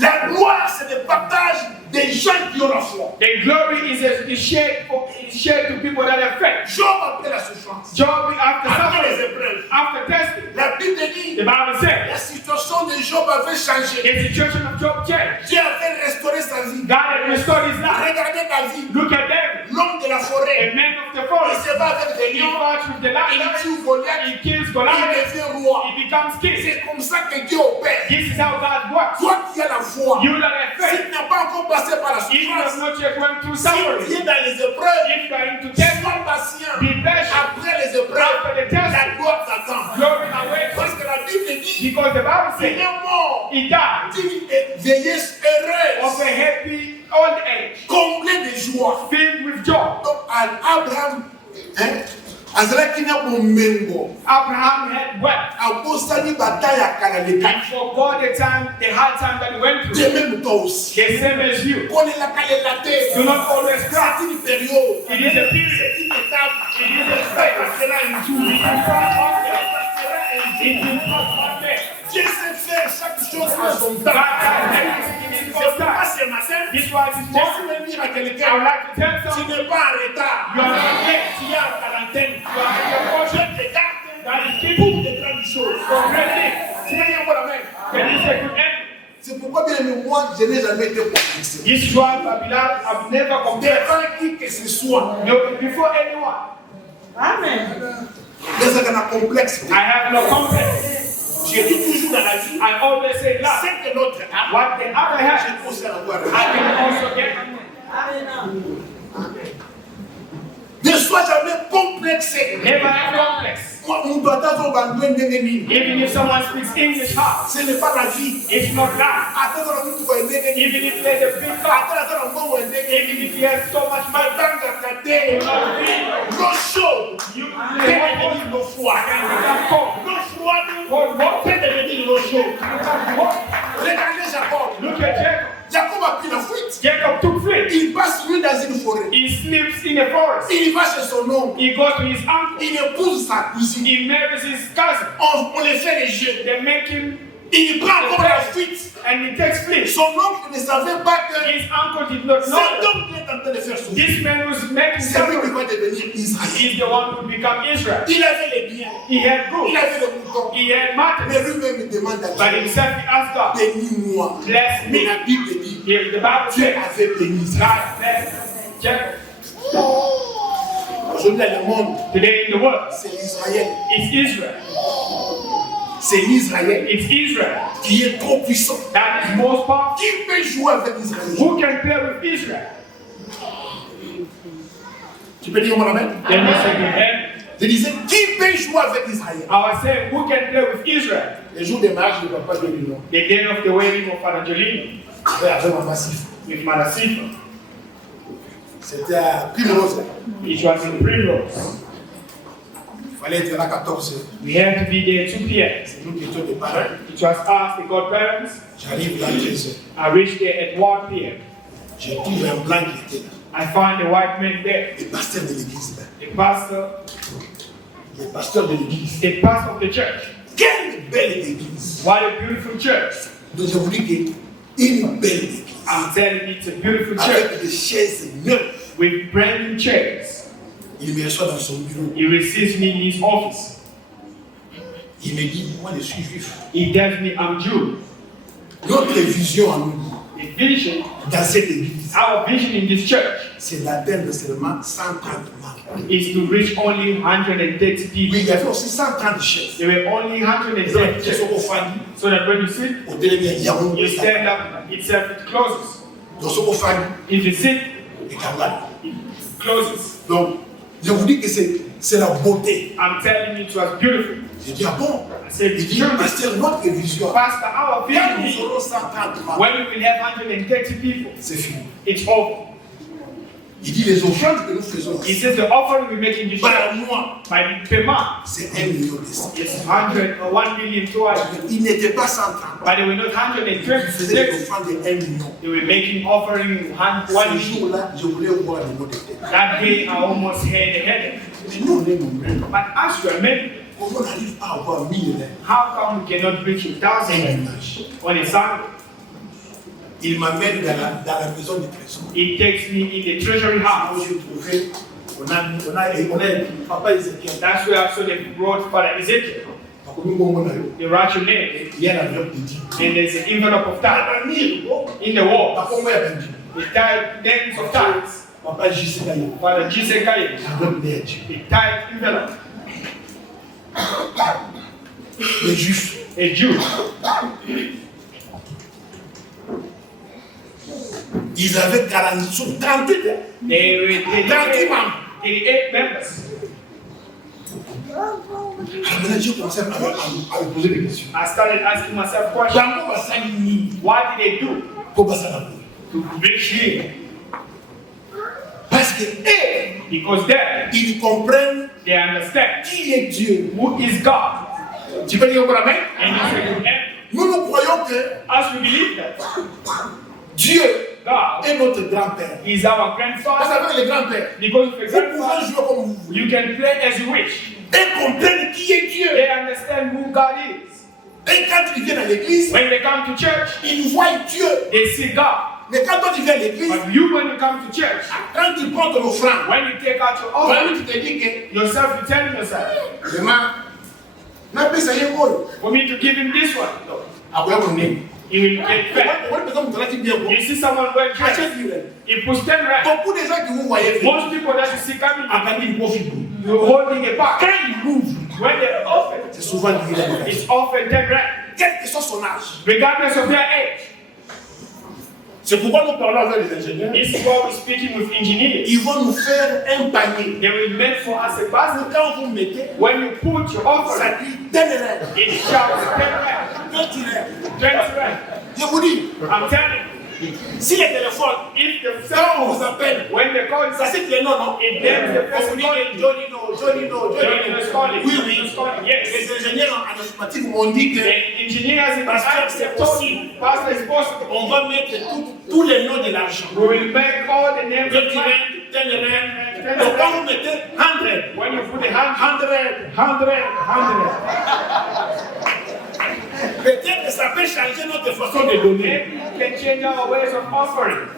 La gloire, c'est le partage des gens qui ont la foi. The glory is shared to people that have faith. Job après la souffrance, Job after après les suffering, épreuves, after testing, la Bible dit the Bible says, la situation de Job avait changé. the situation of Job changed. Dieu avait restauré sa vie. God had restored his life. Regardez David, Look at David, l'homme de la forêt. a man of the Il forest. se bat avec des He lions, fights with the il lion, tue Goliath, he kills il Goliath, devient roi. he becomes king. C'est comme ça que Dieu opère. This is how God works. Toi qui as la foi, You that have si faith, tu n'as pas encore passé par la if you have souffrance, not yet went through si tu suffering, es dans les épreuves, if you are into death, sois patient. be patient. Après les sick. Il est mort. He died D'une vieillesse heureuse. of a happy old age, Comblé de joie. filled with joy. Donc, Abraham, hein, azalaki na bomengo. Abraham had wealth. Abosani bataille à Canada. He forgot the hard time that he went through. Dieu même toi aussi. The same as you. On est la calée. Do not always cry. C'est une période. It is a period. C'est une étape. It is a phase. It is not one day. Dieu sait faire chaque chose à son God temps. has everything in His C'est own pourquoi time. ce matin, This was His je morning. vais dire à I would quelqu'un, like to tell tu someone, n'es pas en retard. you are not late. Tu es en quarantaine. You are in your Je portion. te garde That is keep pour de grandes choses. for great things. Tu n'as rien pour la main. Can you say good end? C'est pourquoi, bien aimé, moi, je n'ai jamais été complexé. This is why Babylon have never compared. Devant qui que ce soit, No, before anyone, mais ça n'a complexe. I have no complex. J'ai dit toujours dans la vie, I always say that c'est que l'autre a, what the other has, je peux aussi avoir. I can also get. Ne sois jamais complexé. Never have complex. Moi, on doit avoir besoin d'un ennemi. Even if someone speaks English hard, Ce n'est pas la vie. it's not that. Attends, on a vu un ennemi. Even if there's a big car, Attends, on a un ennemi. even if he has so much money, Attends, l'eau chaude you peut devenir l'eau froide. can become cold. L'eau froide Cold water. peut devenir l'eau chaude. Become hot. Regardez Jacob. Look at Jacob. Jacob a pris la fuite. Jacob took fleet. Il passe lui dans une forêt. He sleeps in a forest. Il va chez son oncle. He goes to his uncle. Il épouse sa cousine. He marries his cousin. On les fait les jeux. They make him, Il prend encore la fuite. and he takes fleet. Son oncle ne savait pas que His uncle did not know cet that homme qui est en train de faire son this man was making c'est lui qui something. va devenir Israël. He's the one who become Israel. Il avait les biens. He had Il goods. avait les moutons. He had matters. Mais lui-même il demande à But Dieu, himself, he asked God, bénis-moi. bless Mais me. la Bible dit, Here, the Bible Dieu says, avait béni Israël. God bless Jacob. Aujourd'hui dans le monde, Today in the world, c'est l'Israël. it's Israel. C'est l'Israël It's Israel qui est trop puissant. that is most powerful. Qui peut jouer avec Israël? Who can play with Israel? Tu peux dire mon amen? Then we say amen. Je disais, qui peut jouer avec Israël? I was saying, who can play with Israel? Le jour des mariages de papa de l'Union, The day of the wedding of Angelina avec ma massif. with Manasifa. C'était à Primrose. It was in Primrose. Il fallait être là à 14 heures. We had to be there 2 p.m. C'est nous qui étions des parents. It was us, the godparents. J'arrive là à 13 heures. I reached there at 1 p.m. J'ai trouvé un blanc qui était là. I found the white man there, Le pasteur de l'église là. the pastor, Le pasteur de l'église. the pastor of the church. Quelle belle église. What a beautiful church. Donc je vous dis qu'une belle église. I'm telling you, it's a beautiful church Avec des chaises neuves. with brand new chairs. Il me reçoit dans son bureau. He receives me in his office. Il me dit, moi je suis juif. He tells me I'm Jewish. Notre vision à nous, The vision, dans cette église, our vision in this church c'est d'atteindre seulement 130 membres. is to reach only 130 Oui, people. il y avait aussi 130 chaises. There were only 130 Les chairs. sont au fandi, So that when you sit, au télévision, il y a un you stand up, itself it closes. Donc, sont au fandi, If you sit, et Kangala. it closes. Donc, je vous dis que c'est la beauté. I'm telling you, it was beautiful. Je dis, ah bon? I said, Il dit, Jewish. pasteur, notre vision, Pastor, our quand vision nous is aurons 130 membres, when we will have 130 people, c'est fini. it's over. Il dit, les offrandes que nous faisons, He says the offering we make in this church par mois, by per month c'est 1 million de cents. is 100 or 1 million twice. Il n'était pas 130. But they were not 120. Il faisait les offrandes de 1 million. They were making offering 1 Ce million. jour-là, je voulais voir les mots de tête. That day I almost had a headache. Mais nous, on est nombreux. But as you are many, Comment on n'arrive pas à avoir 1000 là? how come we cannot reach 1,000 on a Sunday? Il m'amène dans la maison du trésor. He takes me in the treasury Moi, house. j'ai trouvé, on a papa Ezekiel. That's where I saw they brought Father Ezekiel, the righteous name, Il y a l'enveloppe de 10. and there's an envelope of tithe in the wall. Papa, moi, il y avait 10. The tithe, names of tithes. Papa, j'y sais pas. Father Jesus Kaye, L'enveloppe de 10. the tithe envelope. Les juifs, A Jew. ils avaient 40, 38 They were 38 membres. 88 members. Alors maintenant, j'ai commencé à me poser des questions. I started asking myself questions. Dans quoi ça lit? What did they do Comment ça va? to reach here? Parce que eux, Because then ils comprennent they understand qui est Dieu. who is God. Tu peux dire encore amen? And you say, and Nous croyons que as we believe that Dieu God est notre grand-père. is our Parce grandfather, qu'avec les grands-pères, because with the vous pouvez grandfather, jouer comme vous voulez. you can play as you wish. Ils comprennent qui est Dieu. They understand who God is. Et quand ils viennent à l'église, When they come to church, ils voient Dieu. they see God. Mais quand toi tu viens à l'église, But you, when you come to church, quand tu prends ton offrande, when you take out your voilà, offering, tu te dis que yourself, you tell yourself, vraiment, n'a pas ça y est, moi. for me to give him this one, no. Après, on est. He will get fed. On est comme tu l'as dit bien. You see someone well dressed, he puts 10 rand. Beaucoup de gens que vous voyez, Most people that you see coming, après ils profitent. you're holding a Quand pack. ils ouvrent, When they open, c'est souvent lui la it's often 10 rand, quel que soit son âge. regardless of their age. C'est pourquoi nous parlons avec les ingénieurs. This is why we're speaking with engineers. Ils vont nous faire un panier. They will make for us a Parce basket. que quand vous mettez, When you put your ça offering, dit ténérel. it shouts 10 rand, 20 rand. Je vous dis, I'm telling si les téléphones, you, if the quand on sound, vous appelle, when they call ça you, c'est les noms, non? it names the On person vous dit calling you. Johnny no, Johnny no, Johnny Johnny is no. calling. Oui, Johnny oui. is calling. Yes. Les ingénieurs en informatique m'ont dit que The engineers in the Pastor, science c'est have told possible. you, Pastor, it's possible. on va mettre tous les noms de l'argent. We will make all the names of Johnny money. Rand, Ténérel. Donc quand vous mettez 100, When you put the hand, 100. Peut-être que ça peut changer notre façon de donner. maybe you can change our ways of offering.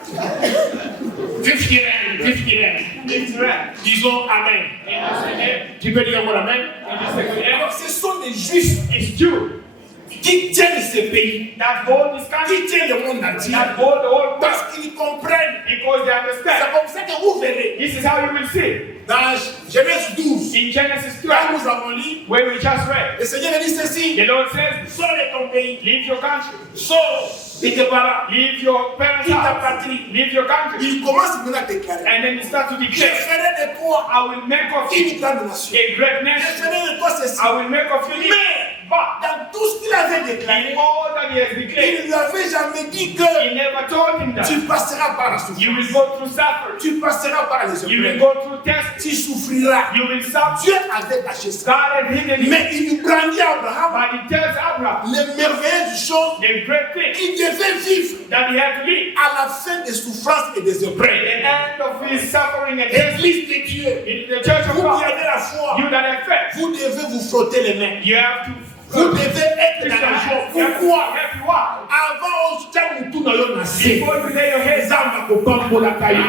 50 rand. 50 rand. Disons Amen. And you say, hey, Tu peux dire encore Amen? and you say, hey, Alors ce sont des juifs it's true. qui tiennent ce pays, That hold this country, qui tiennent le monde entier, that hold the whole world, parce qu'ils comprennent. because they C'est understand. comme ça que vous verrez. This is how you will see. Dans Genèse 12, In Genesis 12, là nous avons lu, where we just read, le Seigneur a dit ceci, the Lord says, sors de ton pays, leave your country, sors de tes parents, leave your parents' quitte ta house, patrie. leave your country. Il commence maintenant à déclarer, And then you start to je declare, ferai de toi I will make of you une grande nation. a great Je nation. ferai de toi ceci. I will make of you this. Mais But dans tout ce qu'il avait déclaré, in all that he has declared, il ne lui avait jamais dit que he never told him that tu passeras par la you will souffrance, go through suffering, tu passeras par les you will épreuves, go through tests, tu souffriras. you will suffer. Dieu avait caché ça. God had hidden it, Mais il lui brandit à Abraham but he tells Abraham les merveilleuses choses the great thing qu'il devait vivre that he had to live. à la fin des souffrances et des At épreuves. the end of his suffering and death, Église de Dieu, in the church of vous qui God, avez la foi, you that have faith, vous devez vous frotter les mains. you have to Vous devez être dans la joie. Pourquoi? Pourquoi? Avant, on se tient tout dans le nassé. Before you lay your head Les down, âmes au camp pour la caillou.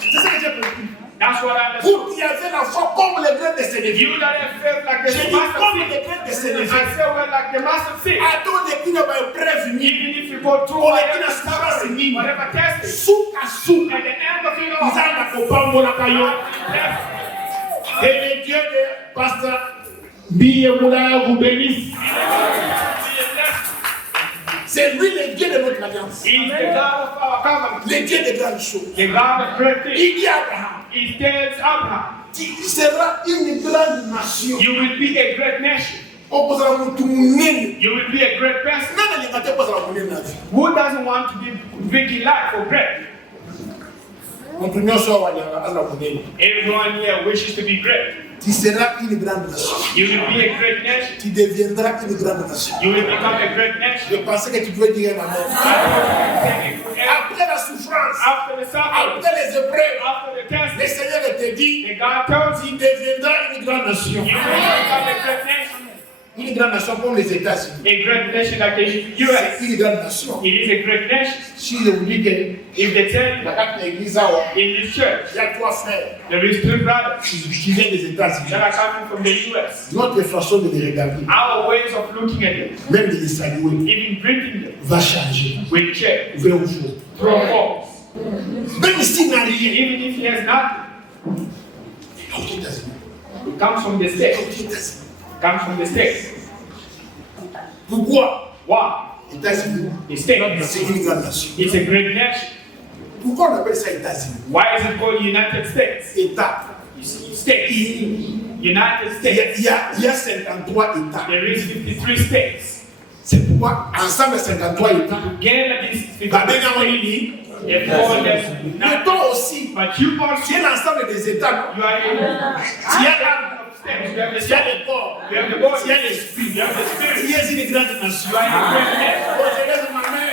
C'est ça que j'ai compris. that's what I understand. Vous qui avez la foi comme les grains de sénégal. You that have faith like the J'ai dit master comme seed. les grains de I sénégal. say well like the master seed. Attends les qui ne vont prévenir. Even if you go through Pour les whatever qui ne sont pas suffering, séniles. whatever testing, Souk à souk. at the end of it Les all, âmes au camp pour la caillou. Et le Dieu de Pasteur Biye Moulaya vous bénisse. C'est lui le Dieu de notre alliance. He's the God of our covenant, Le Dieu des grandes choses. the God of great things. Il dit à Abraham, He tells Abraham, tu seras une grande nation. you will be a great nation. Opposera mutu munene. You will be a great person. Nani alipata opposera munene na vie? Who doesn't want to be big in life or great? Mutu nyonso wanyanga ala munene. Everyone here wishes to be great. Tu seras une grande nation. You will be a great nation. Tu deviendras une grande nation. You will become a great Je nation. pensais que tu pouvais dire un amen. Après la souffrance, After the suffering, après les épreuves, after the le test, Seigneur te dit, the God tells you, tu deviendras une grande nation. you will become a great nation. Une grande nation comme les États-Unis. A great nation like the C'est US. une grande nation. It is a great nation. Si je vous dis que If they tell you la that carte de l'église, awa, in this church il y a trois frères there is three brothers qui viennent des États-Unis. that are coming from the US, Notre façon de les regarder, our ways of looking at them, même de les saluer, even greeting them, va changer. will change. Vrai ou faux? True or false. Même s'il n'a rien, Even if he has nothing, aux États-Unis. it comes from the States. Aux États-Unis. Comes from the States. Pourquoi? Wow. États-Unis, The States. c'est une grande nation. It's a great nation. Pourquoi on appelle ça États-Unis? Why is it called United States? État. You see, States. United States. Il y a 53 États. There is 53 states. C'est pourquoi, ensemble 53 États, Together these 53 Babel states, they call them mais toi aussi, But you also, tu es l'ensemble des États. you are in Tu as l'âme, states. You have the tu as soul. le corps, You have the body. tu as l'esprit, You have the spirit. tu es une grande nation. You are a great man. Oh, je lève ma main,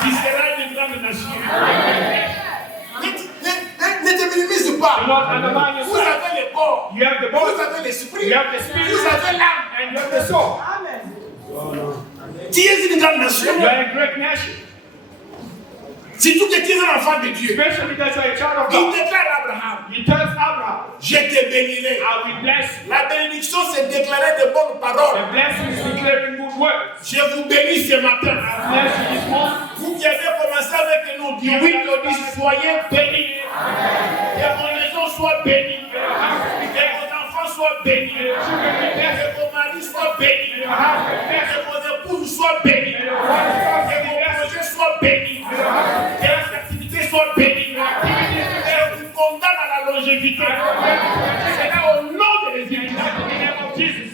tu seras une grande nation. Ne te minimise Do pas. not undermine Vous yourself. avez le corps, You have the vous body. avez l'esprit, You have the spirit. vous avez l'âme. And you have the soul. Tu es une grande nation. You are a great nation. Surtout que tu es un enfant de Dieu. Especially because you are a child of Il God. déclare à Abraham, He tells Abraham, je te bénirai. I will bless you. La bénédiction, c'est déclarer de bonnes paroles. The blessing is declaring good words. Je vous bénis ce matin. I bless you this morning. Vous qui avez commencé avec nous, du 8 au 10, soyez bénis. Que vos maisons soient bénies. Que vos enfants soient bénis. Que vos maris soient bénis. Que vos épouses soient bénies. Que vos projets soient bénis. Que les activités soient bénies. Et vous condamne à la longévité. C'est là au nom de Jésus. In the name of Jesus.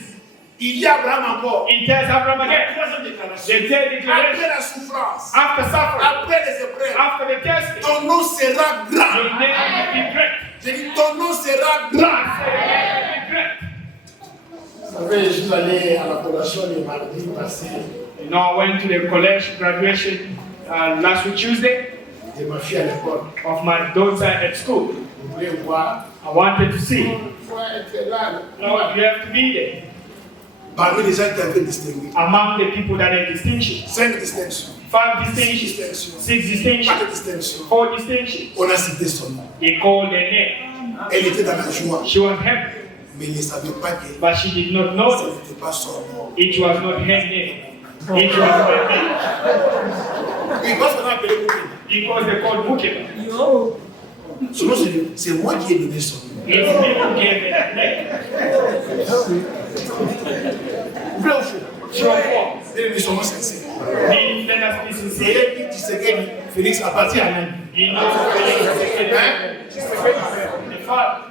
Il y a Abraham encore. He tells Abraham again. Troisième déclaration. The third declaration. Après la souffrance, After suffering, après les épreuves, after the testing, ton nom sera grand. your name will be great. J'ai dit, ton nom sera grand. Your name will be great. Vous savez, je suis allé à la collation le mardi passé You know, I went to the college graduation last week Tuesday de ma fille à l'école. of my daughter at school. Vous voulez voir? I wanted to see. Il faut être là. No, you have to be there. Parmi les gens qui avaient distingué. Among the people that had distinction. 5 distinctions. 5 6 distinctions. distinctions. 6 Pas distinctions. de distinctions. 4 distinctions. On a cité son nom. He called their name. Elle était dans la joie, She was happy, mais elle ne savait pas que but she did not know ce that n'était pas son nom. it was not her name. It was her name. Oui, parce qu'on a appelé Boukina. Because they called Bukeba. Son nom, c'est moi qui ai donné son nom. It's me who gave her that name. Vrai ou faux? True or false? Elle dit son nom sincère. Let us be Et sincere. elle dit, tu sais que Félix appartient à lui. He knows the Father.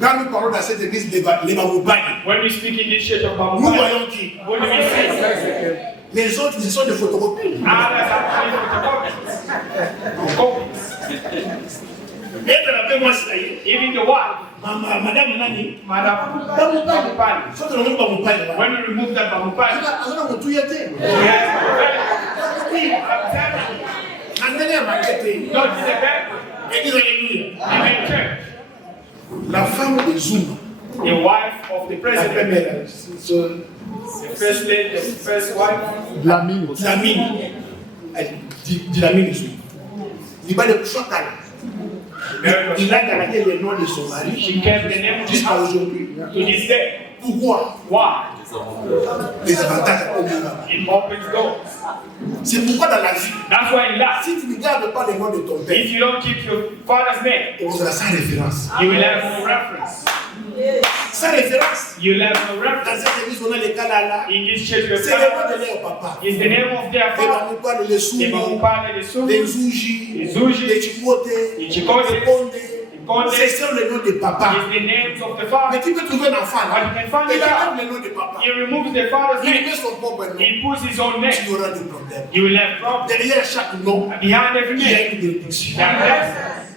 Quand nous parlons dans cette église, les Bamoubani, When we speak in this church of nous Bamouba, voyons qui? what do we see? Les autres, ce sont des photocopies. Others are playing with the copies. Et elle appelle moi Saïd. Even the wife, Madame Nani. Madam Bamupani. Faut que nous Bamoubani. When we remove that Bamupani, On a tout yété. we have done Nandene a maquetté. not in the bed, Église Alléluia. in the church. La femme de Zuma. The wife of the La president, première. the first lady, the first wife, Dlamini. Dlamini Zuma. Il va le chocal. Il a gardé le nom de son mari she kept the name of his jusqu'à husband aujourd'hui. to this day. Pourquoi? Why? Les avantages à Omega. It opens doors. C'est pourquoi dans la vie, That's why in life, si tu ne gardes pas le nom de ton père, if you don't keep your father's name, on sera sans référence. you will have no reference. Sans référence. You will have no Dans reference. cette église, on a les Kalala. In this church, the C'est le nom father de leur papa. is the name of their Les father. Bamupani, les The Soumi, Bamupani, the les Sumi, Zouji, les Zuji, les Chikote, les Chikote, les Konde. Konde. C'est ça le nom de papa. is the names of the Mais father. tu peux trouver un enfant But you là. can find Il it a out. même le nom de papa. He removes the father's Il name. met son propre nom. He puts his own Tu name. auras des problèmes. You will have problems. Derrière chaque nom, Behind every il y a name, une bénédiction. there are blessings.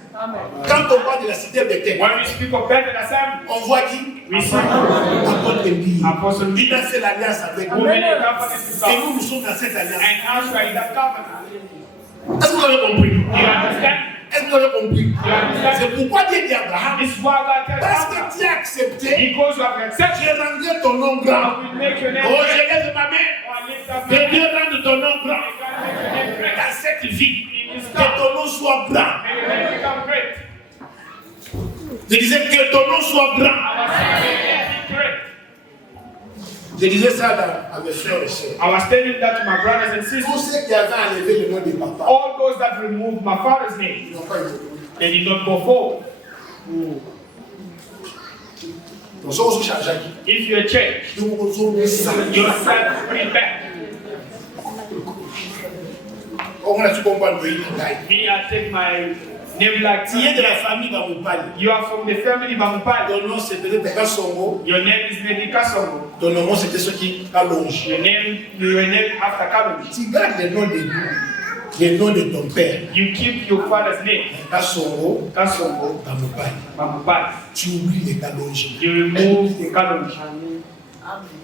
Quand on parle de la cité Bethel, When we speak of Bethel Assembly, on voit qui? we see Apôtre Élie. Apostle Il Peter, a fait l'alliance avec who nous. made a covenant with Et God. nous, nous sommes dans cette alliance. And as we are in that covenant, Est-ce que vous avez compris? you understand? Est-ce que vous avez compris? You understand? C'est pourquoi Dieu dit à Abraham, This is why God tells parce Abraham, que tu as accepté, because you have accepted, je rendrai ton nom grand. I will make your name Oh, great. je lève ma main. Or lift up Que your Dieu name. rende ton nom grand. God make your name great. Dans cette vie, In this que time, ton nom soit grand. may your name become great. Je disais que ton nom soit grand. Our name be great. Je disais ça à mes frères et sœurs. I was telling that to my brothers and Tous sisters. ceux qui avaient enlevé le nom de papa, All those that removed my father's name, ils n'ont pas évolué. they did not go forward. Donc, ça aussi, change. If you are changed, Nous sommes ça. yourself bring back. On a tout compris. Me, I take my Tu es de la famille Bamupali. You are from the family Bamupali. Ton nom c'est peut-être Kasongo. Your name is Nedi Kasongo. Ton nom c'était ce qui allonge. You were named after Kalonji. Tu gardes les noms de ton père. You keep your father's name. Kasongo. Bamupali. Tu oublies les Kalonji. You remove the Kalonji.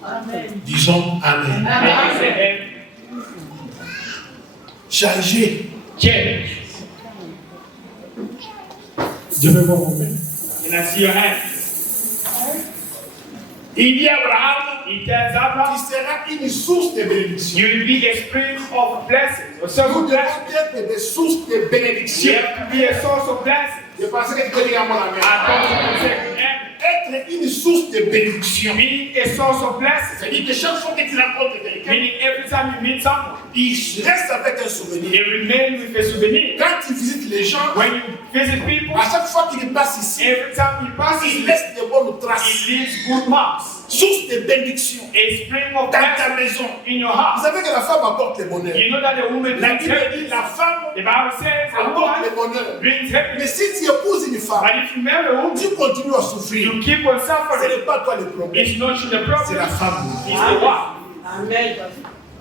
Amen. Disons Amen. Amen. Changer. Change. Je vais voir mon main. And I see your hand. Il dit Abraham, He tells Abraham, tu seras une source de bénédiction. you will be a spring of blessings. Or source Nous of devons blessings. être des sources de You bénédiction. have to be a source of blessings. Je pensais que tu peux dire à mon ami. I thought you would say, and Être une source de bénédiction. being a source of blessings. C'est-à-dire que chaque fois que tu rencontres quelqu'un, Meaning every time you meet someone, il reste avec un they souvenir. remain with a souvenir. Quand tu visites les gens, When you visit people, à chaque fois qu'il passe ici, every time you pass il it, laisse de bonnes traces. it leaves good marks. Source de bénédiction A spring of dans ta blessings maison. in your Vous house. savez que la femme apporte le bonheur. You know that the woman La brings Bible dit happiness. la femme The Bible says a apporte le woman bonheur. brings Mais happiness. si tu épouses une femme, But if you marry a woman, tu continues à souffrir. you keep on Ce suffering. n'est pas toi le problème, It's not you the c'est problem. la femme. It's the wife.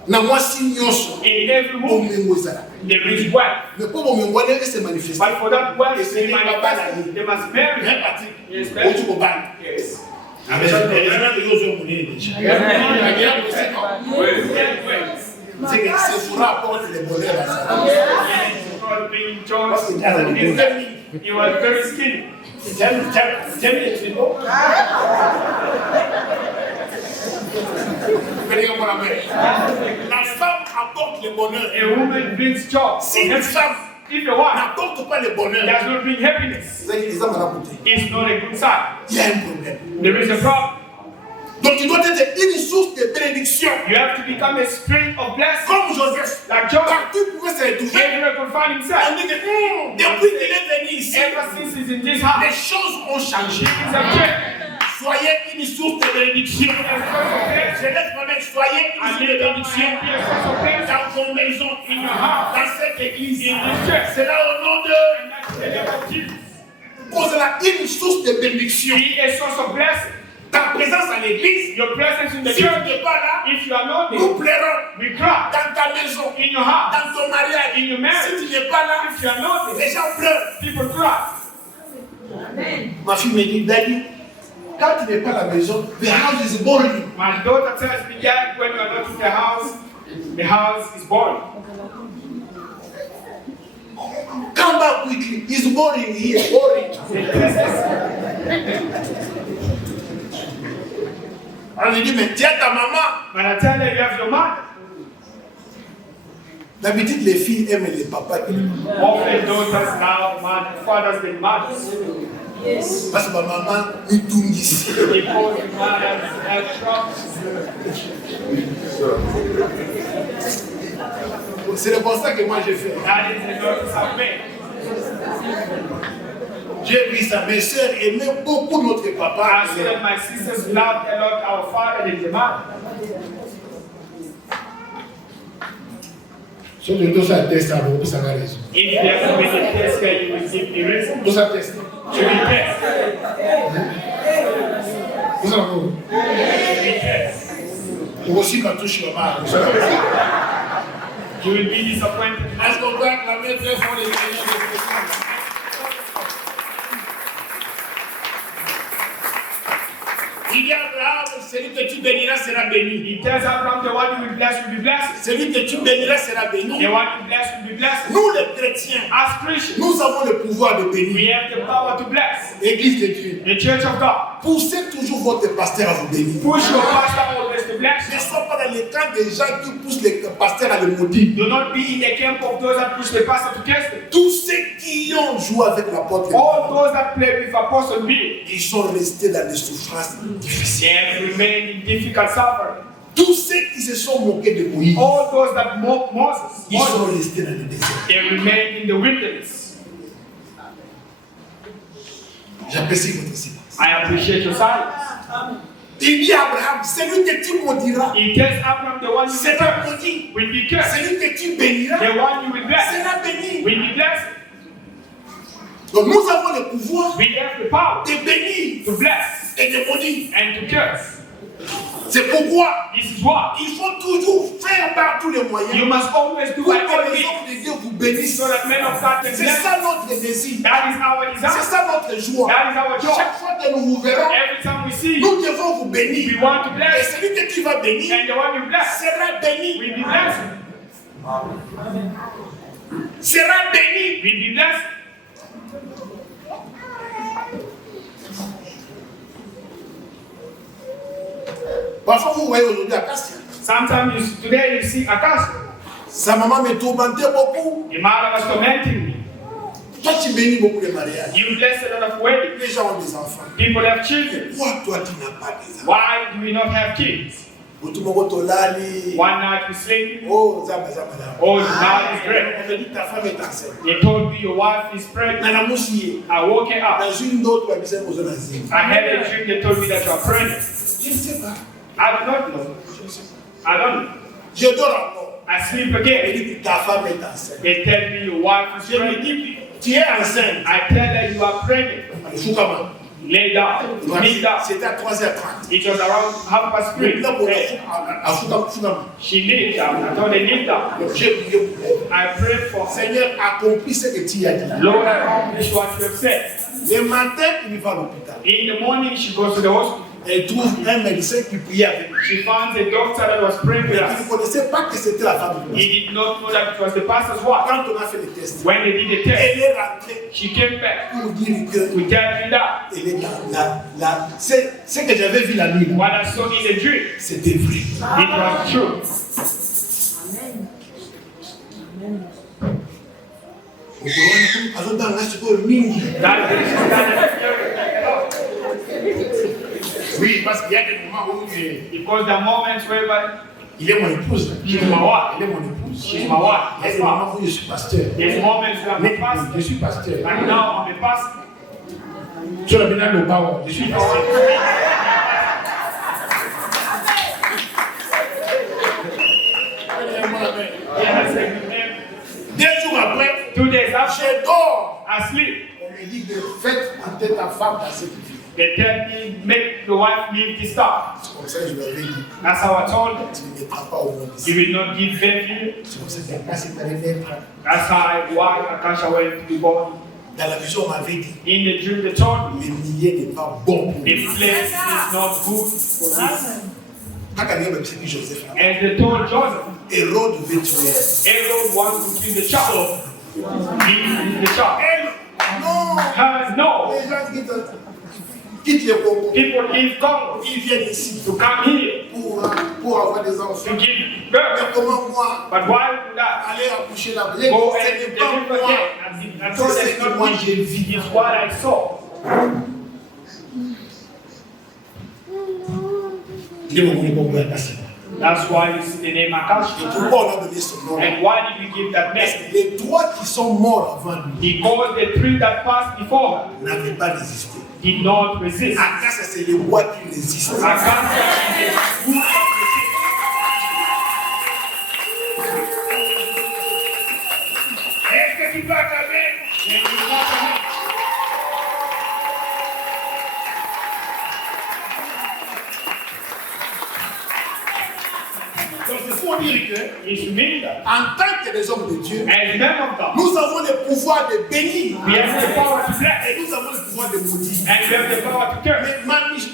Na mwasi nyonso In every woman, bomengo ezala. there is wife. Mais pour bomengo wana ese manifeste. But for that wife, Yes, they they manifest, they must marry. Bien parti. Yes, Otu kobali. Yes. Avec ça, les gens de yozo munene déjà. C'est que Sephora apporte le bonheur à sa femme. He was very skinny. J'aime les tribaux. La femme apporte le bonheur. A woman brings joy. Si une femme If a wife n'apporte pas le bonheur, does not bring happiness, vous allez les hommes à la bouteille. it's not a good sign. Il y a un problème. There is a problem. Donc tu dois être une source de bénédiction. You have to become a spring of blessing. Comme Joseph. Like Joseph, Partout il pouvait se retrouver. everywhere could find On himself. dit que depuis qu'il est venu ici, Ever since he's in this les house, choses ont changé. it's a change. Soyez une source de bénédiction. Je laisse moi-même, soyez une source de bénédiction dans vos maisons, In your house, dans cette église. in this church, C'est là au nom de and that's the name of Jesus. Pose-la une source de bénédiction. Be a source of blessing. Ta présence à l'église, Your presence in the si tu church, n'es pas là, if you are not nous there, pleurons we cry. dans ta maison, In your house, dans ton mariage. in your marriage, Si tu n'es pas là, if you are not there, les gens pleurent. people cry. Ma fille me dit, Daddy, quand tu n'es pas à la maison, the house is boring. My daughter tells me that when you are not in the house is boring. Come back quickly. It's boring here. Boring. On lui dit, mais tiens ta maman. When I tell her you have your mother, D'habitude, les filles aiment les papas et les mamans. often daughters now, fathers than mothers. Parce que ma maman nous tourne ici. Because the mothers have troubles. C'est le constat que moi j'ai fait. That is the notice I've made. J'ai vu ça. Mes soeurs aimaient beaucoup notre papa. I see that my sisters loved a lot our father than the mother. Si on doit faire un test, on peut savoir raison. If you have to make a test where you will give the reason On doit tester. to be test. Vous savez, Be test. vous aussi quand touche le mal. You will be disappointed. Est-ce qu'on doit acclamer très fort les Seigneurs de Christ? Il dit à Abraham, celui que tu béniras sera béni. He tells Abraham, the one you will bless will be blessed. Celui que tu béniras sera béni. The one you bless will be blessed. Nous les chrétiens, As Christians, nous avons le pouvoir de we bénir. have the power to bless. Église de Dieu, The Church of God. poussez toujours votre pasteur à vous bénir. Push your pastor always to bless. Ne sois pas dans les camps des gens qui poussent les pasteurs à le maudire. Do not be in the camp of those that push the pastor to curse them. Tous ceux qui ont joué avec l'apôtre, All those that play with Apostle Bill, ils sont restés dans des souffrances difficiles. they have remained in difficult suffering. Tous ceux qui se sont moqués de Moïse, All those that mock Moses, ils sont restés dans le désert. they remained in the wilderness. J'apprécie votre silence. I appreciate your silence. Il dit à Abraham, celui que tu maudiras He tells Abraham, the one you will sera bless maudit. will be cursed. Celui que tu béniras The one you will bless sera béni. will be blessed. Donc nous avons le pouvoir We have the power de bénir to bless et de maudire. and to curse. C'est pourquoi This is why il faut toujours faire par tous les moyens you must always do pour by all que les means hommes de Dieu vous bénissent. so that men of God can C'est bless. ça notre désir. That is our C'est desire. ça notre joie. That is our joy. Chaque fois que nous vous verrons, Every time we see you, nous devons vous we bénir. want to Et bless, celui que tu vas bénir and the one you bless sera béni. will be blessed. Sera béni. Will be blessed. Parfois, vous voyez aujourd'hui à Cassia. Sometimes today you see Akas. Sa maman me tourmentait beaucoup. The mother was tormenting me. Toi, tu bénis beaucoup les mariages. You bless a lot of weddings. Les gens ont des enfants. People have children. Pourquoi toi, tu n'as pas des enfants? Why do we not have kids? One One night we sleep. Oh, zamba, zamba, zamba. Oh, now is great. On me dit ta femme est enceinte. They told me your wife is pregnant. Nana Moussi, I woke it up. dans une autre émission, vous en avez. I had a dream. They told me that you are pregnant. Je ne sais pas. I do not know. I don't know. Je dors encore. I sleep Elle again. dit que ta femme est enceinte. They tell me your wife is Je me pregnant. dis, tu es enceinte. I tell her you are pregnant. Foukama. Lay down. Kneel down. C'était à 3h30. It was around 3:30. Là, pour à Foukama. She kneeled down. I told her kneel down. Donc, j'ai prié pour elle. I prayed for her. Seigneur, accomplis ce que tu as dit. Lord, accomplish what you have said. Le matin, il va à l'hôpital. In the morning, she goes to the hospital. Elle trouve un médecin qui priait avec lui. She found a doctor that was praying with Il us. ne connaissait pas que c'était la femme du pasteur. He did not know that it was the pastor's wife. Quand on a fait le test, When they did the test, elle est rentrée she came back pour dire que to tell me that elle est c'est ce que j'avais vu la nuit. what I saw in the dream, C'était vrai. it was true. That is Oui, parce qu'il y a des moments où because the moments whereby il est mon épouse. she's my wife, Il est mon épouse. she's my wife, Il y a that's des why. moments où je suis pasteur. There's moments where I'm a Je pastor, suis pasteur. and now I'm a pastor. Sur le bilan de Bawa, je suis pasteur. Yes, amen. 2 jours après, 2 days after, je dors. I sleep. On me dit de faites entrer ta femme dans cette vie. They tell me, make the wife leave the star. C'est comme ça que je leur ai dit. That's how I told them. Tu ne mettras pas au monde You ici. will not give birth here. C'est comme ça que la place est allée naître. That's why Akasha went to be born. Dans la vision, on m'avait dit In the dream, they told me, le millier n'est pas bon pour the nous. place is not good for this. Quand il y a même ce que Joseph a And they told Joseph, Hérode veut tuer. Aaron wants to kill the child. He the child. Non! No, Les gens quittent le Congo. people leave Congo Ils viennent ici to come here pour avoir des enfants. to give Mais birth. comment moi But why would I aller accoucher là-bas? go Ce and n'est pas deliver moi. again? I told C'est them ce que not moi me. j'ai vu. It's what I saw. Il est mon nom pour passer. That's why you see the name Akash. Pourquoi on a donné ce nom? And why did we give that Parce name? que les trois qui sont morts avant lui Because the three that passed before her n'avaient pas résisté. did not resist. Akas, c'est les rois qui résistent. Akasha Est-ce que tu vas t'amener? Donc il faut dire que, is mean that en tant que des hommes de Dieu, as men of God, nous avons le pouvoir de bénir we have the power to bless et nous avons le pouvoir de maudire. and we have the power to curse. Mais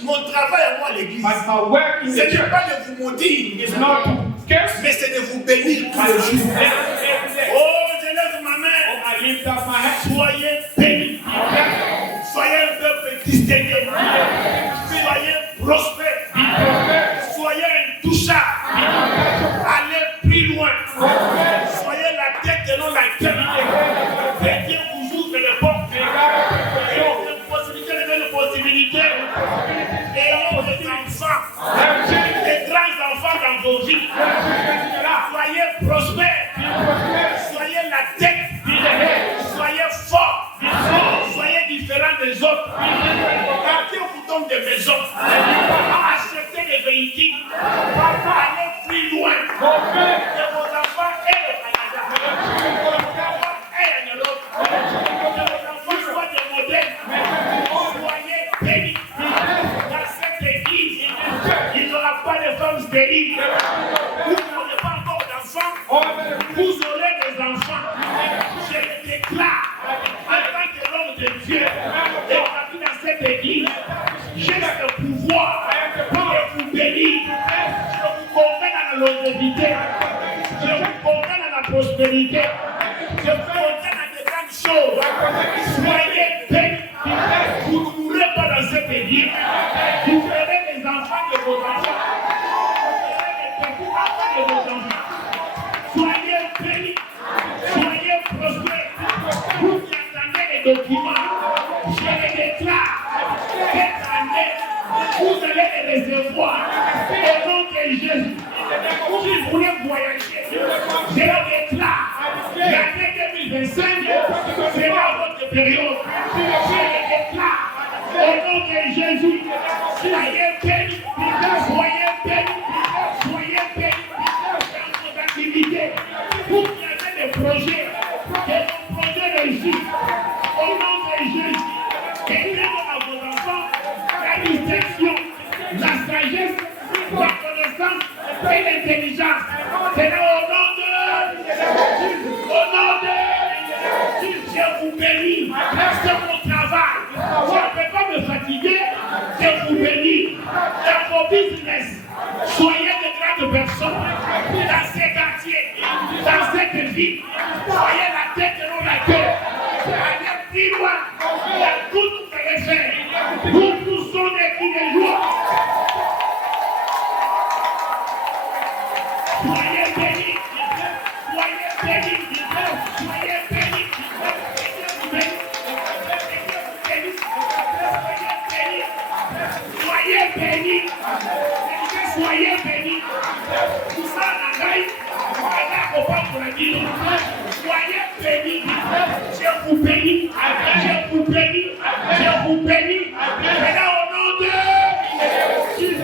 mon travail à moi à l'église, But my work in ce the n'est church pas de vous maudire, is not to curse, mais c'est de vous bénir tous but les to jours. bless every day. Oh, je lève ma main. I lift up my hands. Soyez bénis. Soyez un peuple distingué. Soyez prospères. Soyez intouchables. Allez plus loin. Soyez la tête et non la tête. Que Dieu vous ouvre les portes. Et une possibilité devient une possibilité. Ayons des enfants. Des grands enfants dans vos vies. Soyez prospères. Soyez la tête. Soyez forts. Soyez différents des autres. Quand Dieu vous donne des maisons, achetez des véhicules. Allez plus loin. Que vos enfants aient le Canada. Que vos enfants aient en Europe. Que vos enfants soient de Dieu établi dans cette église, j'ai le pouvoir de vous bénir. Je vous condamne à la longévité. Je vous condamne à la prospérité. Je vous condamne à de grandes choses. Soyez bénis. Vous ne mourrez pas dans cette église. Vous ferez les enfants de vos enfants. Vous ferez les petits-enfants de vos enfants. Soyez bénis. Soyez prospères. Vous qui attendez les documents, je les déclare. Cette année, vous allez les recevoir. Au nom de Jésus. Si vous voulez voyager, je le déclare. L'année 2025 sera votre période. Je le déclare. Au nom de Jésus. Soyez bénis. Soyez bénis. Soyez bénis. Dans vos activités. Vous qui avez des projets, que vos projets réussissent. Au nom de Jésus. Et même à vos enfants, la distinction, la sagesse, la connaissance et l'intelligence. C'est là au nom de Jésus. Au nom de Jésus, je vous bénis. C'est mon travail. Je ne peux pas me fatiguer. Je vous bénis. Dans vos business, soyez de grandes personnes. Dans ces quartiers, dans cette vie, soyez la tête et non la queue. Allez plus loin. Tout vous allez faire. Nous poussons des cris de joie. Soyez bénis. Soyez bénis. Soyez bénis. Soyez bénis. Soyez bénis. Tout ça, la gaille, on va pour la dire. Soyez bénis. Je vous bénis. Je vous bénis. Je vous bénis. Maintenant, au nom de Jésus.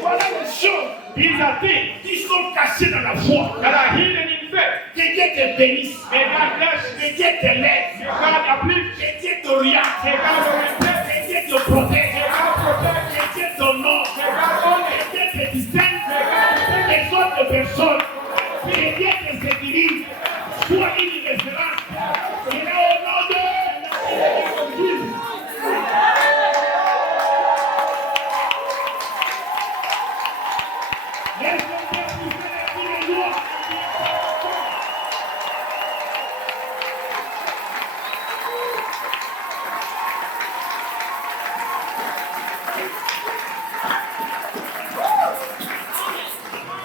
Voilà les choses. These are things Qui sont cachés dans la foi. that are hidden in faith. Que Dieu te bénisse. May God bless you. Que Dieu te laisse. May God uplift you. Que Dieu t'oriente. May God orientate you. Que Dieu te protège. May God protect you. Que Dieu t'honore. May God honor you. Que Dieu te distingue des autres personnes. Que Dieu te sécurise. Sois une référence. Et là, au nom de Jésus. Laisse-le pousser les coups de joie.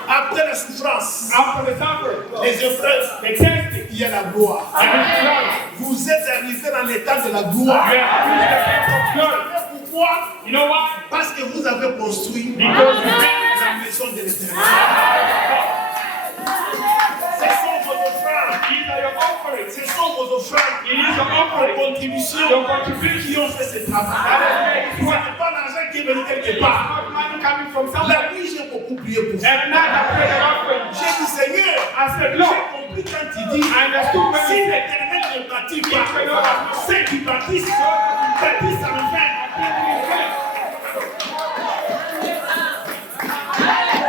Après la souffrance, After the suffering, les épreuves, the testing, il y a la gloire. and the glory. Vous êtes arrivés dans l'état de la gloire. You have reached the place of glory. Pourquoi? You know why? Parce que vous avez construit Because you built la maison de l'Éternel. Ce sont vos offrandes. These are your offerings. Ce sont vos offrandes. It is your Vos offering. contributions Your contribution. qui ont fait ce travail. That has made Ce it work. n'est pas l'argent qui est venu quelque It's part. not money coming from somewhere. La nuit, j'ai beaucoup prié pour vous. Every night I pray the offering. J'ai dit, Seigneur, I said, j'ai Lord, compris quand tu dis, I understood when si you said, l'Éternel ne bâtit pas, ceux qui bâtissent en vain.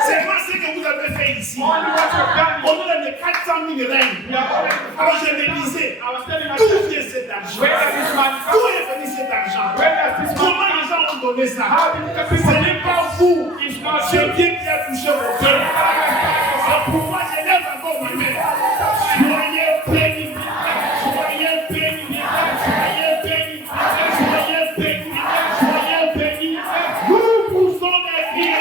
C'est moi ce que vous avez fait ici. only what you've done. On nous donne 400 000 règnes. You have already. Alors je me disais, I was telling d'où myself, vient cet argent? where does this money D'où come? est venu cet argent? Where does this money Comment come? les gens ont donné ça? How did the people Ce n'est pas vous. It's not C'est you. Dieu qui a touché vos cœurs. C'est pourquoi je lève encore ma main. Soyez bénis. Soyez bénis. Soyez bénis. Soyez bénis. Soyez bénis. Nous poussons des cris.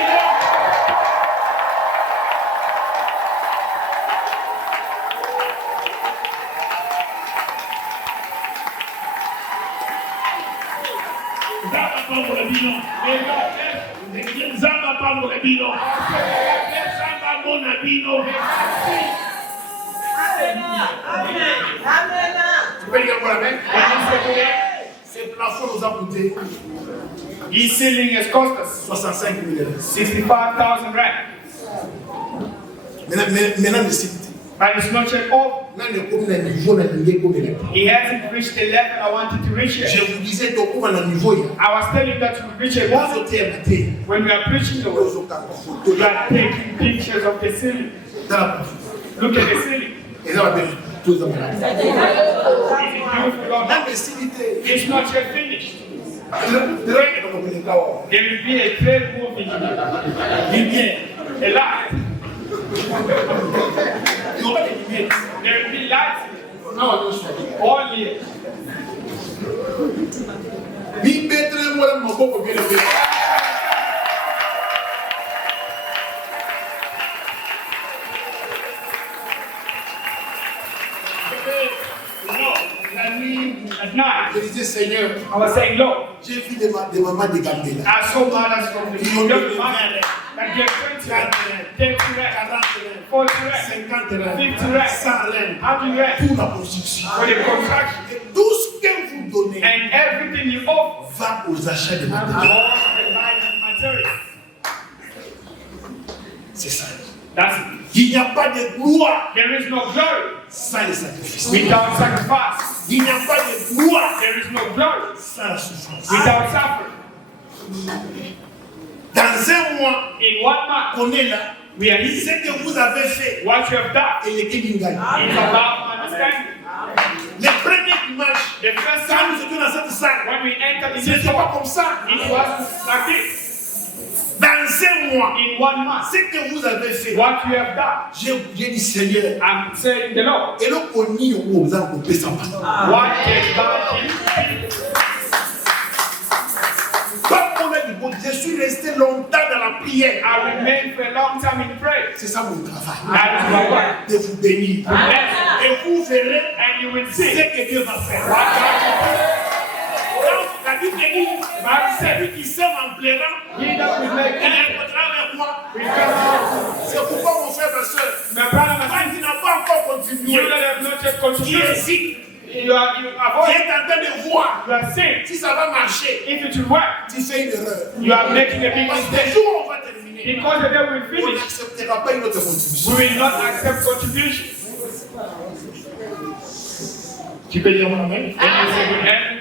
Zamba Pambo Labino. Zamba Pambo Labino. Zamba Mona Bino. Tu peux dire quoi la main? Ce plafond nous a coûté This ceiling has cost us 65 000 euros. 65,000 rand. Maintenant, le site. But it's not yet over. Là, le comme le niveau, le niveau comme il est. He hasn't reached the level I wanted to reach Je yet. vous disais, donc, comment le niveau il y a. I was telling you that we reach a Moi, level je t'ai abattu. when we are preaching the word. We are taking pictures of the ceiling. Look at the ceiling. Et là, Tout le monde. It's not yet finished. There will be a third moving. A light. There will be lights. All here. At night, Je disais, Seigneur, I was saying, Lord, j'ai vu des mamans de Gambela. I saw mothers from the Qui ont young donné man 20 that get 20 rand, 30 rand, 40 40 rand, rand, 50 rand, 50 rand, 100 rand, 100 rand pour la construction. for the construction. Et tout ce que vous donnez And everything you offer va aux achats de matériel. goes to the buying of material. C'est ça. That's it. Il n'y a pas de gloire There is no glory sans les sacrifices. without sacrifice. Il n'y a pas de gloire There is no glory sans la souffrance. without suffering. Dans un mois, In 1 month, on est là. we are here. Ce que vous avez fait, What you have done et les Kélingaï. is about understanding. Les premiers dimanches, The first quand time nous étions dans cette salle, when we entered in ce this n'était pas door, comme ça. it was like this. Dans un mois, In 1 month, ce que vous avez fait, what you have done, j'ai dit Seigneur, I'm saying the Lord. et le koni vous a coupé ça. What can God do? Je suis resté longtemps dans la prière. I remained for a long time in prayer. C'est ça mon travail. That is my work. De vous bénir. Yes. Et vous verrez And you will ce see que Dieu va faire. what God will Donc, la Bible dit, celui qui sème en pleurant, do. He that will make il rencontrera avec moi. will come. C'est pourquoi mon frère, ma soeur, My brother, my quand sister, tu n'as pas encore you contribué, that have not yet qui contributed, hésite, you qui avoid, est en train de voir you are saying, si ça va marcher, if it will work, tu fais une erreur. you are making a big Parce que mistake. le jour où on va terminer, Because the day will on finish, n'acceptera pas une autre we contribution. will not accept contribution. Tu peux dire mon amen? Can you say amen?